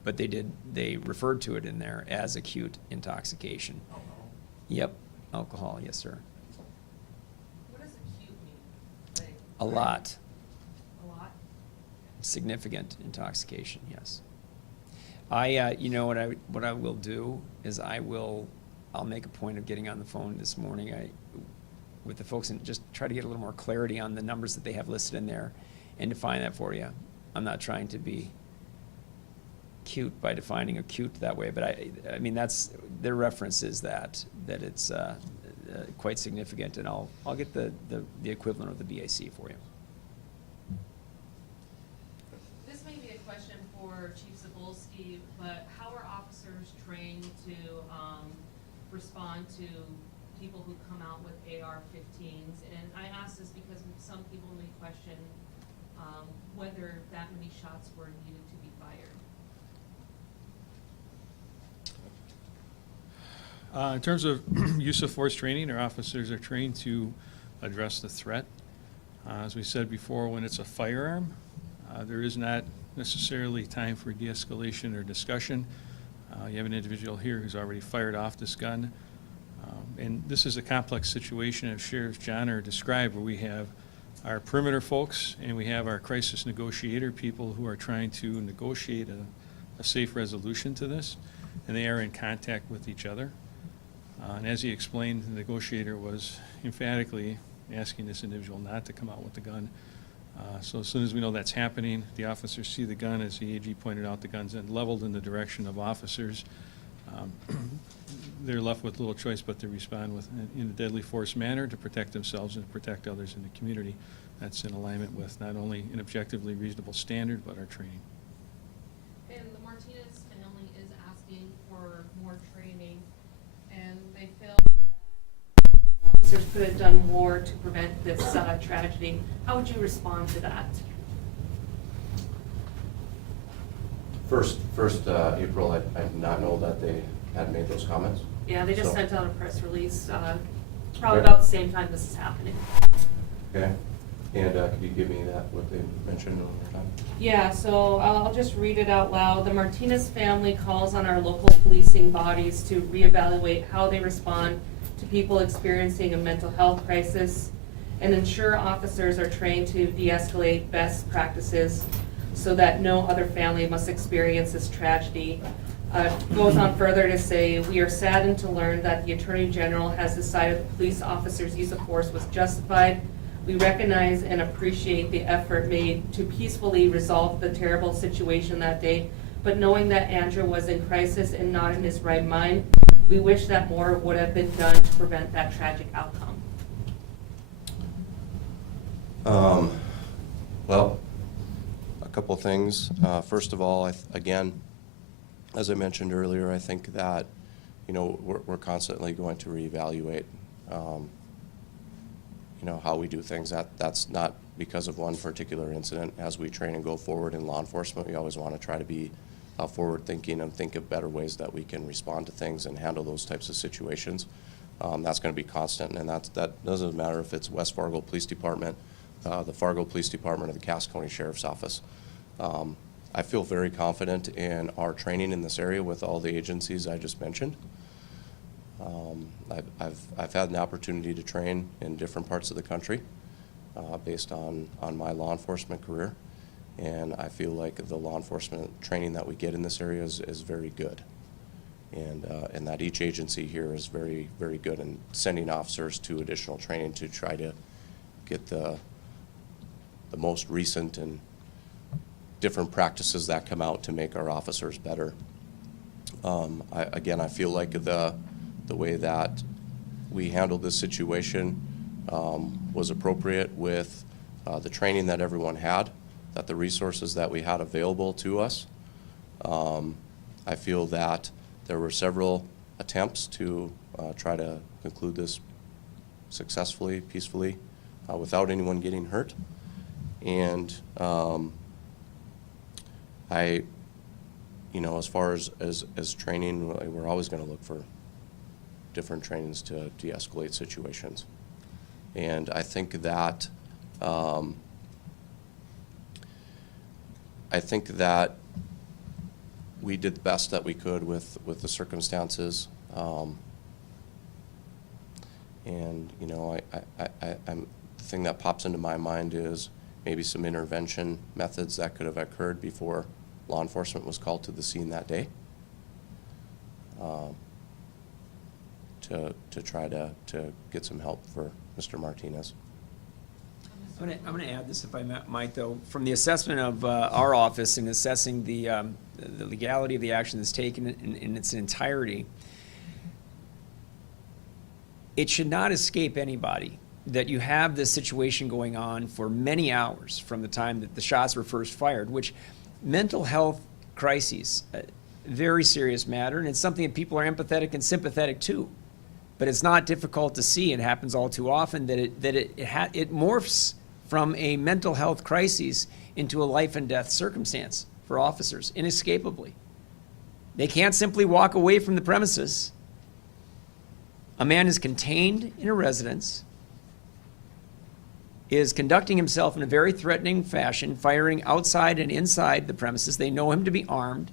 but they referred to it in there as acute intoxication. Alcohol. Yep, alcohol, yes, sir. What does acute mean? Like, A lot. a lot? Significant intoxication, yes. You know, what I will do is I'll make a point of getting on the phone this morning with the folks and just try to get a little more clarity on the numbers that they have listed in there and define that for you. I'm not trying to be cute by defining acute that way, but I mean, that's, their reference is that it's quite significant, and I'll get the equivalent of the BAC for you. This may be a question for Chief Cebulski, but how are officers trained to respond to people who come out with AR-15s? And I ask this because some people may question whether that many shots were needed to be fired. In terms of use of force training, our officers are trained to address the threat. As we said before, when it's a firearm, there is not necessarily time for de-escalation or discussion. You have an individual here who's already fired off this gun. And this is a complex situation, as Sheriff Johnner described, where we have our perimeter folks and we have our crisis negotiator people who are trying to negotiate a safe resolution to this, and they are in contact with each other. And as he explained, the negotiator was emphatically asking this individual not to come out with the gun. So as soon as we know that's happening, the officers see the gun, as the AG pointed out, the gun's then leveled in the direction of officers. They're left with little choice but to respond in a deadly force manner to protect themselves and to protect others in the community. That's in alignment with not only an objectively reasonable standard, but our training. And the Martinez family is asking for more training, and they feel that officers could have done more to prevent this tragedy. How would you respond to that? First, April, I did not know that they had made those comments. Yeah, they just So- sent out a press release, probably Okay. about the same time this is happening. Okay, and could you give me that, what they mentioned one more time? Yeah, so I'll just read it out loud. The Martinez family calls on our local policing bodies to reevaluate how they respond to people experiencing a mental health crisis and ensure officers are trained to de-escalate best practices so that no other family must experience this tragedy. Goes on further to say, we are saddened to learn that the Attorney General has decided the police officers' use of force was justified. We recognize and appreciate the effort made to peacefully resolve the terrible situation that day, but knowing that Andrew was in crisis and not in his right mind, we wish that more would have been done to prevent that tragic outcome. Well, a couple things. First of all, again, as I mentioned earlier, I think that, we're constantly going to reevaluate, how we do things. That's not because of one particular incident. As we train and go forward in law enforcement, we always want to try to be forward-thinking and think of better ways that we can respond to things and handle those types of situations. That's going to be constant, and that doesn't matter if it's West Fargo Police Department, the Fargo Police Department, or the Cass County Sheriff's Office. I feel very confident in our training in this area with all the agencies I just mentioned. I've had an opportunity to train in different parts of the country based on my law enforcement career, and I feel like the law enforcement training that we get in this area is very good, and that each agency here is very, very good in sending officers to additional training to try to get the most recent and different practices that come out to make our officers better. I feel like the way that we handled this situation was appropriate with the training that everyone had, that the resources that we had available to us. I feel that there were several attempts to try to conclude this successfully, peacefully, without anyone getting hurt. And as far as training, we're always going to look for different trainings to de-escalate situations. And I think that we did the best that we could with the circumstances. The thing that pops into my mind is maybe some intervention methods that could have occurred before law enforcement was called to the scene that day, to try to get some help for Mr. Martinez. I'm going to add this, if I might, though. From the assessment of our office in assessing the legality of the action that's taken in its entirety, it should not escape anybody that you have this situation going on for many hours from the time that the shots were first fired, which mental health crises, very serious matter, and it's something that people are empathetic and sympathetic to. But it's not difficult to see, it happens all too often, that it morphs from a mental health crisis into a life and death circumstance for officers, inescapably. They can't simply walk away from the premises. A man is contained in a residence, is conducting himself in a very threatening fashion, firing outside and inside the premises. They know him to be armed,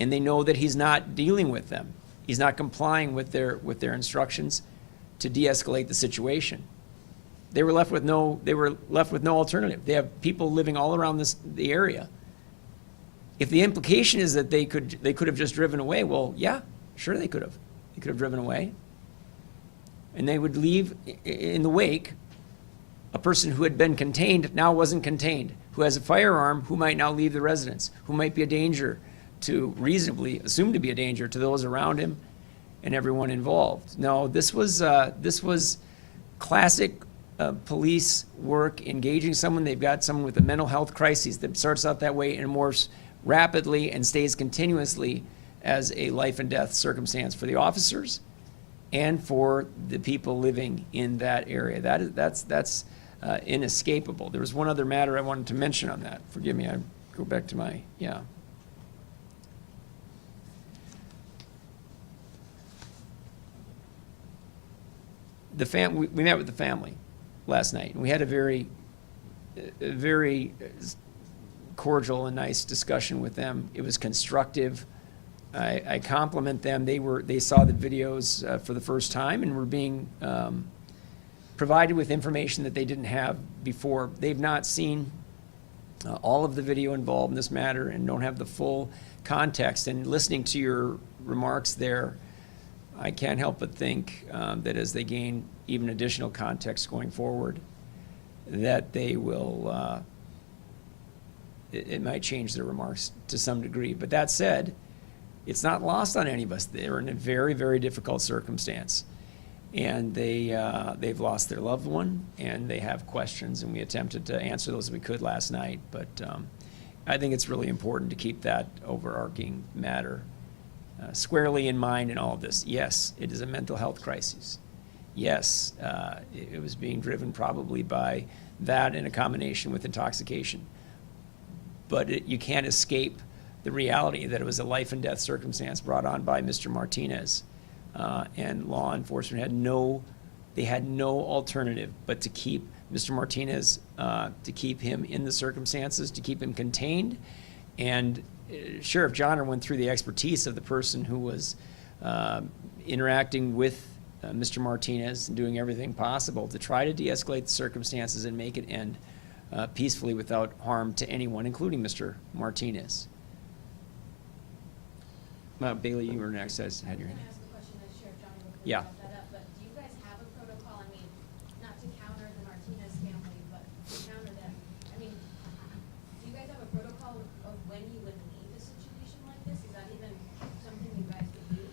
and they know that he's not dealing with them. He's not complying with their instructions to de-escalate the situation. They were left with no alternative. They have people living all around the area. If the implication is that they could have just driven away, well, yeah, sure they could have. They could have driven away. And they would leave in the wake a person who had been contained, now wasn't contained, who has a firearm, who might now leave the residence, who might be a danger to, reasonably assumed to be a danger to those around him and everyone involved. No, this was classic police work, engaging someone. They've got someone with a mental health crisis that starts out that way and morphs rapidly and stays continuously as a life and death circumstance for the officers and for the people living in that area. That's inescapable. There was one other matter I wanted to mention on that. Forgive me, I go back to my, yeah. We met with the family last night, and we had a very cordial and nice discussion with them. It was constructive. I compliment them. They saw the videos for the first time and were being provided with information that they didn't have before. They've not seen all of the video involved in this matter and don't have the full context. And listening to your remarks there, I can't help but think that as they gain even additional context going forward, that they will, it might change their remarks to some degree. But that said, it's not lost on any of us. They're in a very, very difficult circumstance. And they've lost their loved one, and they have questions, and we attempted to answer those as we could last night. But I think it's really important to keep that overarching matter squarely in mind in all of this. Yes, it is a mental health crisis. Yes, it was being driven probably by that in a combination with intoxication. But you can't escape the reality that it was a life and death circumstance brought on by Mr. Martinez. And law enforcement had no alternative but to keep Mr. Martinez, to keep him in the circumstances, to keep him contained. And Sheriff Johnner went through the expertise of the person who was interacting with Mr. Martinez and doing everything possible to try to de-escalate the circumstances and make it end peacefully without harm to anyone, including Mr. Martinez. Bailey, you were next. I had your hand. Can I ask a question as Sheriff Johnny before you Yeah. wrap that up? But do you guys have a protocol? I mean, not to counter the Martinez family, but to counter them. I mean, do you guys have a protocol of when you would leave a situation like this? Is that even something you guys would do?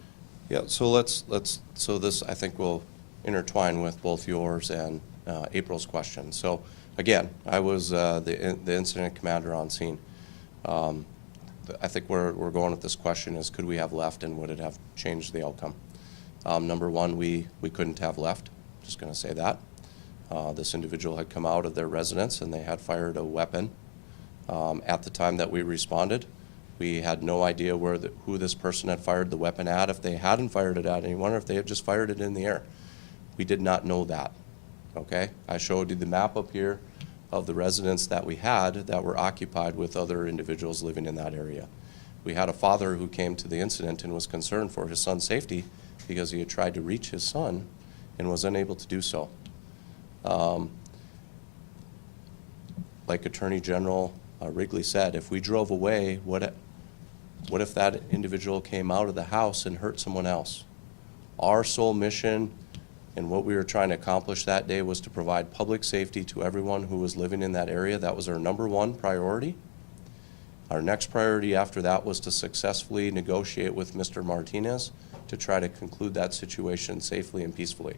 Yeah, so so this, I think, will intertwine with both yours and April's question. So, again, I was the incident commander on scene. I think where we're going with this question is, could we have left, and would it have changed the outcome? Number one, we couldn't have left. Just going to say that. This individual had come out of their residence, and they had fired a weapon. At the time that we responded, we had no idea who this person had fired the weapon at, if they hadn't fired it at anyone, or if they had just fired it in the air. We did not know that, okay? I showed you the map up here of the residents that we had that were occupied with other individuals living in that area. We had a father who came to the incident and was concerned for his son's safety because he had tried to reach his son and was unable to do so. Like Attorney General Wrigley said, if we drove away, what if that individual came out of the house and hurt someone else? Our sole mission and what we were trying to accomplish that day was to provide public safety to everyone who was living in that area. That was our number one priority. Our next priority after that was to successfully negotiate with Mr. Martinez to try to conclude that situation safely and peacefully.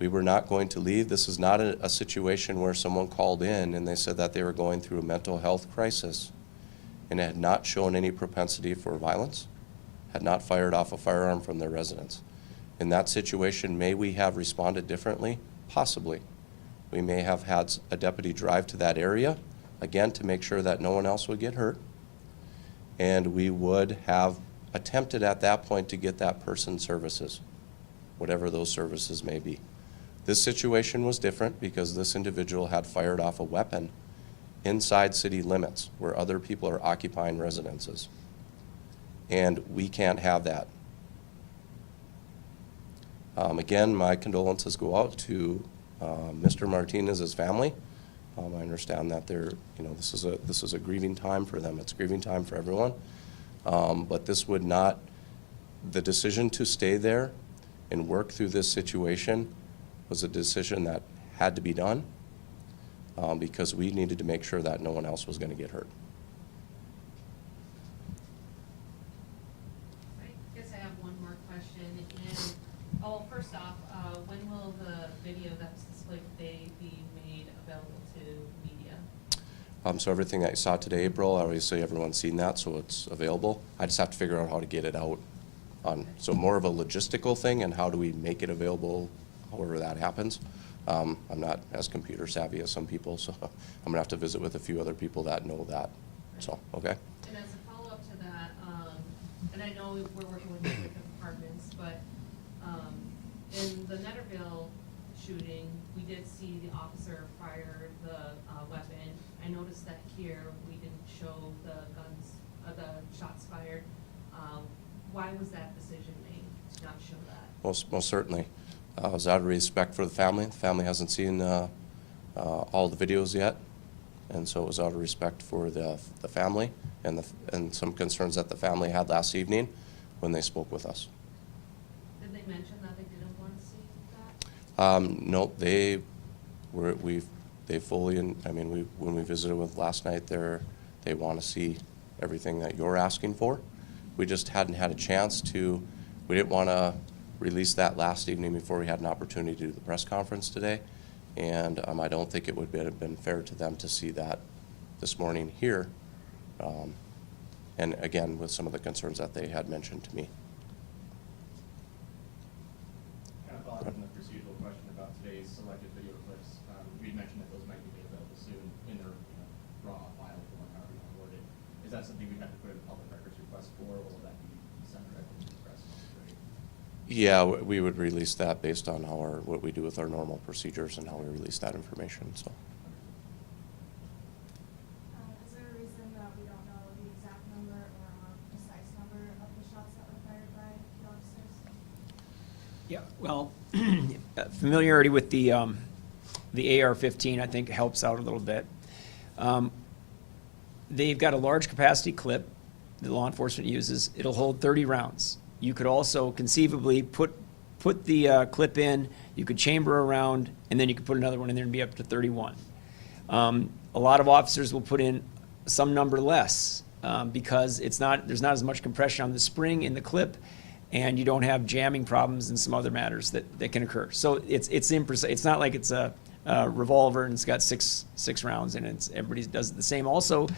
We were not going to leave. This is not a situation where someone called in and they said that they were going through a mental health crisis and had not shown any propensity for violence, had not fired off a firearm from their residence. In that situation, may we have responded differently? Possibly. We may have had a deputy drive to that area, again, to make sure that no one else would get hurt. And we would have attempted at that point to get that person services, whatever those services may be. This situation was different because this individual had fired off a weapon inside city limits where other people are occupying residences. And we can't have that. Again, my condolences go out to Mr. Martinez's family. I understand that this is a grieving time for them. It's grieving time for everyone. But this would not, the decision to stay there and work through this situation was a decision that had to be done because we needed to make sure that no one else was going to get hurt. I guess I have one more question. First off, when will the video that's displayed today be made available to media? So everything that you saw today, April, obviously everyone's seen that, so it's available. I just have to figure out how to get it out So more of a logistical thing, and how do we make it available however that happens. I'm not as computer savvy as some people, so I'm gonna have to visit with a few other people that know that, so, okay? And as a follow-up to that, and I know we're working with different departments, but, in the Netterville shooting, we did see the officer fire the, weapon. I noticed that here, we didn't show the guns, the shots fired. Why was that decision made to not show that? Most certainly. It was out of respect for the family. The family hasn't seen all the videos yet, and so it was out of respect for the family and some concerns that the family had last evening when they spoke with us. Did they mention that they didn't want to see that? No, they fully, when we visited with last night, they want to see everything that you're asking for. We just hadn't had a chance to, we didn't want to release that last evening before we had an opportunity to do the press conference today. And I don't think it would have been fair to them to see that this morning here. And again, with some of the concerns that they had mentioned to me. Kind of following up on the procedural question about today's selected video clips, we'd mentioned that those might be made available soon in their raw file form, however you want to word it. Is that something we'd have to put in a public records request for, or will that be sent directly to the press? Yeah, we would release that based on what we do with our normal procedures and how we release that information, so. Is there a reason that we don't know the exact number or precise number of the shots that were fired by the officers? Yeah, well, familiarity with the AR-15, I think, helps out a little bit. They've got a large capacity clip that law enforcement uses. It'll hold 30 rounds. You could also conceivably put the clip in, you could chamber a round, and then you could put another one in there and be up to 31. A lot of officers will put in some number less because there's not as much compression on the spring in the clip, and you don't have jamming problems and some other matters that can occur. So it's not like it's a revolver and it's got six rounds in it. Everybody does it the same. Also,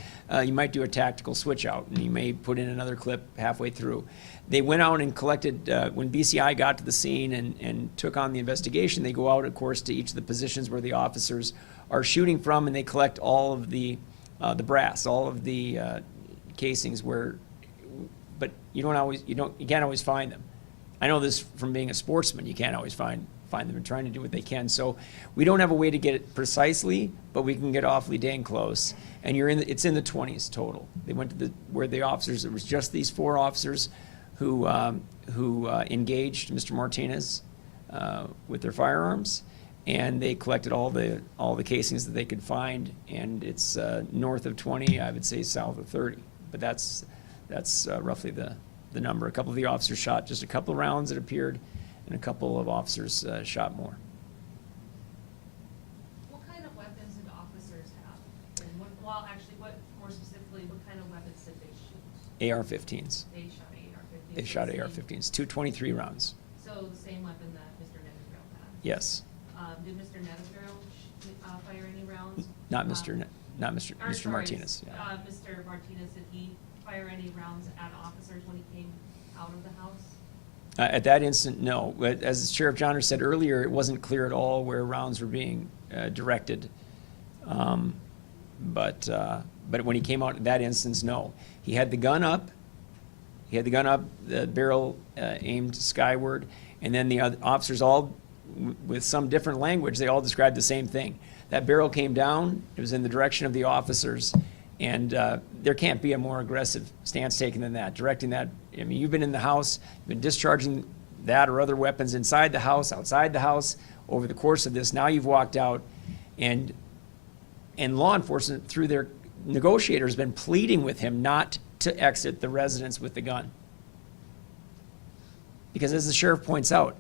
you might do a tactical switch out, and you may put in another clip halfway through. They went out and collected, when BCI got to the scene and took on the investigation, they go out, of course, to each of the positions where the officers are shooting from, and they collect all of the brass, all of the casings but you can't always find them. I know this from being a sportsman, you can't always find them and trying to do what they can. So we don't have a way to get it precisely, but we can get awfully dang close. And it's in the 20s total. They went to where the officers, it was just these 4 officers who engaged Mr. Martinez with their firearms, and they collected all the casings that they could find, and it's north of 20, I would say south of 30. But that's roughly the number. A couple of the officers shot just a couple of rounds, it appeared, and a couple of officers shot more. What kind of weapons did officers have? And more specifically, what kind of weapons did they shoot? AR-15s. They shot AR-15s. They shot So the same- AR-15s, 223 rounds. So the same weapon that Mr. Netterville had? Yes. Did Mr. Netterville fire any rounds? Not Mr. Sorry, Martinez. Yeah. Mr. Martinez, did he fire any rounds at officers when he came out of the house? At that instant, no. But as Sheriff Johnner said earlier, it wasn't clear at all where rounds were being directed. But when he came out in that instance, no. He had the gun up. The barrel aimed skyward, and then the other officers all, with some different language, they all described the same thing. That barrel came down. It was in the direction of the officers. And there can't be a more aggressive stance taken than that, directing that. I mean, you've been in the house, you've been discharging that or other weapons inside the house, outside the house, over the course of this. Now you've walked out, and law enforcement, through their negotiators, been pleading with him not to exit the residence with the gun. Because as the sheriff points out,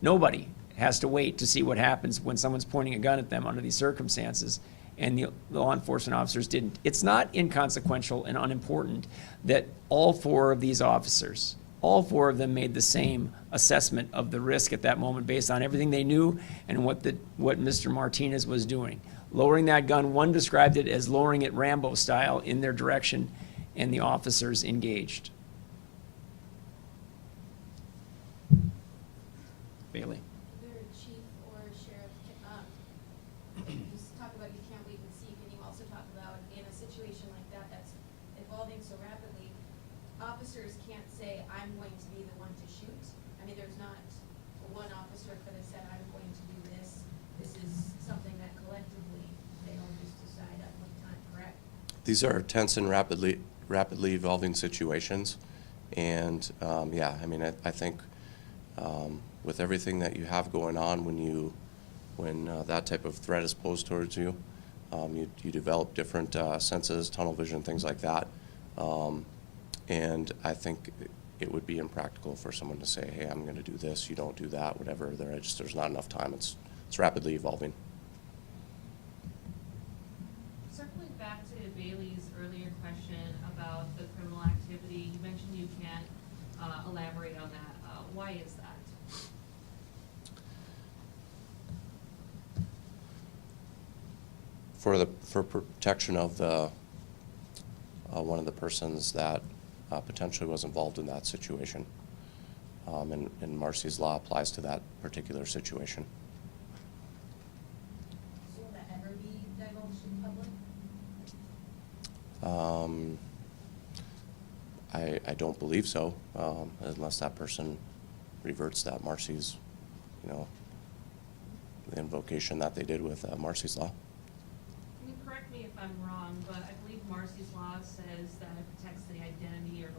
nobody has to wait to see what happens when someone's pointing a gun at them under these circumstances. And the law enforcement officers didn't. It's not inconsequential and unimportant that all 4 of these officers, all 4 of them made the same assessment of the risk at that moment based on everything they knew and what Mr. Martinez was doing. Lowering that gun, one described it as lowering it Rambo style in their direction, and the officers engaged. These are tense and rapidly evolving situations. And, yeah, I mean, I think with everything that you have going on when that type of threat is posed towards you, you develop different senses, tunnel vision, things like that. And I think it would be impractical for someone to say, hey, I'm going to do this, you don't do that, whatever. There's not enough time. It's rapidly evolving. Circling back to Bailey's earlier question about the criminal activity, you mentioned you can't elaborate on that. Why is that? For protection of the one of the persons that potentially was involved in that situation. And Marcy's law applies to that particular situation. So will that ever be divulged in public? I don't believe so, unless that person reverts that Marcy's, the invocation that they did with Marcy's law. Can you correct me if I'm wrong, but I believe Marcy's law says that it protects the identity or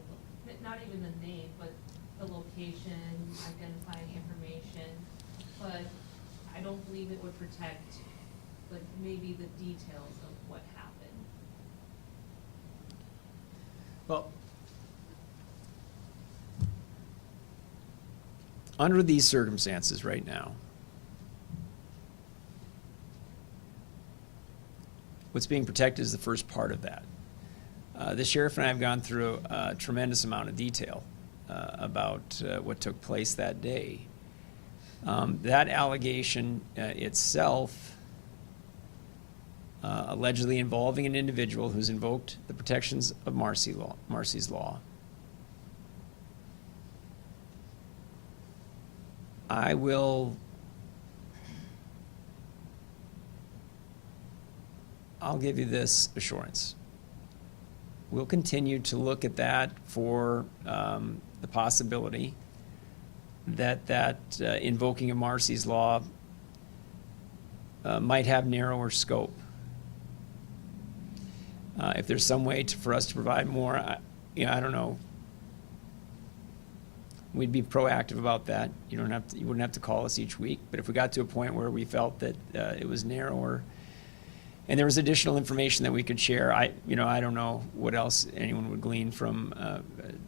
not even the name, but the location, identifying information. But I don't believe it would protect, like, maybe the details of what happened. Well, under these circumstances right now, what's being protected is the first part of that. The sheriff and I have gone through a tremendous amount of detail about what took place that day. That allegation itself, allegedly involving an individual who's invoked the protections of Marcy's law, I'll give you this assurance. We'll continue to look at that for the possibility that invoking of Marcy's law might have narrower scope. If there's some way for us to provide more, I don't know. We'd be proactive about that. You wouldn't have to call us each week. But if we got to a point where we felt that it was narrower, and there was additional information that we could share, I don't know what else anyone would glean from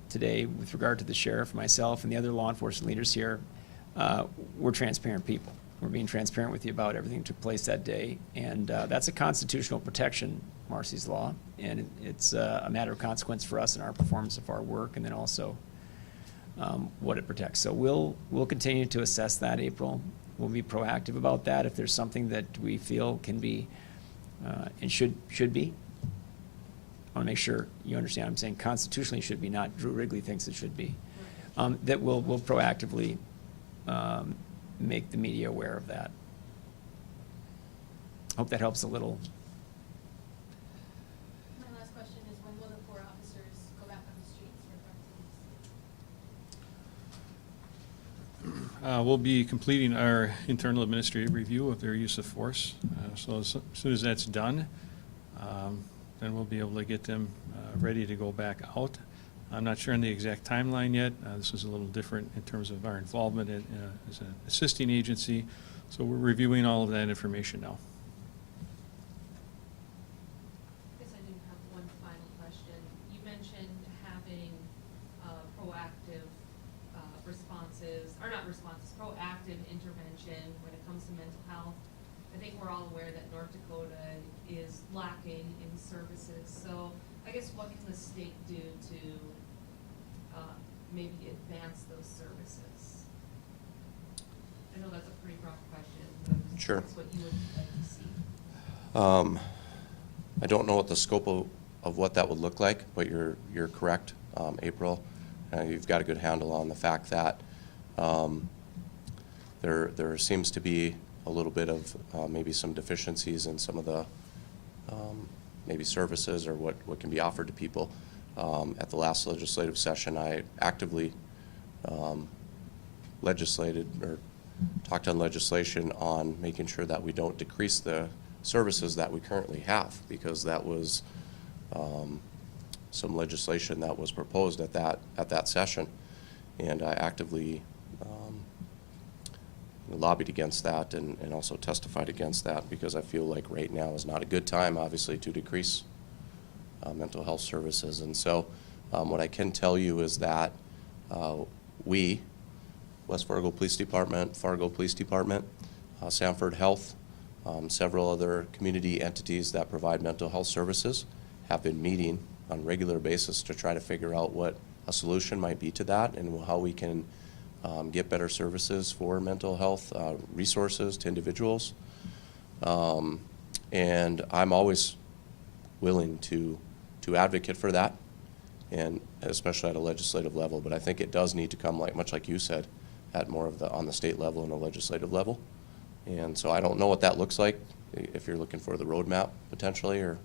today with regard to the sheriff, myself, and the other law enforcement leaders here. We're transparent people. We're being transparent with you about everything that took place that day, and that's a constitutional protection, Marcy's law, and it's a matter of consequence for us in our performance of our work, and then also what it protects. So we'll continue to assess that, April. We'll be proactive about that. If there's something that we feel can be and should be, I want to make sure you understand. I'm saying constitutionally should be, not Drew Wrigley thinks it should be. That we'll proactively make the media aware of that. Hope that helps a little. My last question is, when will the 4 officers go back on the streets for practice? We'll be completing our internal administrative review of their use of force. So as soon as that's done, then we'll be able to get them ready to go back out. I'm not sure on the exact timeline yet. This is a little different in terms of our involvement as an assisting agency. So we're reviewing all of that information now. I guess I do have one final question. You mentioned having proactive responses, or not responses, proactive intervention when it comes to mental health. I think we're all aware that North Dakota is lacking in services. So I guess what can the state do to maybe advance those services? I know that's a pretty broad question, but I'm just Sure. curious what you would like to see. I don't know what the scope of what that would look like, but you're correct, April. You've got a good handle on the fact that there seems to be a little bit of maybe some deficiencies in some of the maybe services or what can be offered to people. At the last legislative session, I actively legislated or talked on legislation on making sure that we don't decrease the services that we currently have, because that was some legislation that was proposed at that session. And I actively lobbied against that and also testified against that, because I feel like right now is not a good time, obviously, to decrease mental health services. And so what I can tell you is that we, West Fargo Police Department, Fargo Police Department, Sanford Health, several other community entities that provide mental health services have been meeting on a regular basis to try to figure out what a solution might be to that and how we can get better services for mental health resources to individuals. And I'm always willing to advocate for that, and especially at a legislative level. But I think it does need to come, much like you said, at more of on the state level and a legislative level. And so I don't know what that looks like, if you're looking for the roadmap potentially, or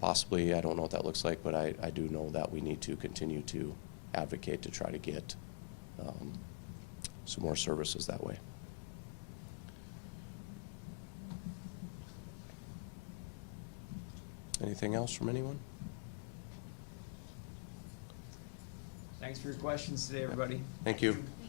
possibly, I don't know what that looks like, but I do know that we need to continue to advocate to try to get some more services that way. Anything else from anyone? Thanks for your questions today, everybody. Thank you. Thank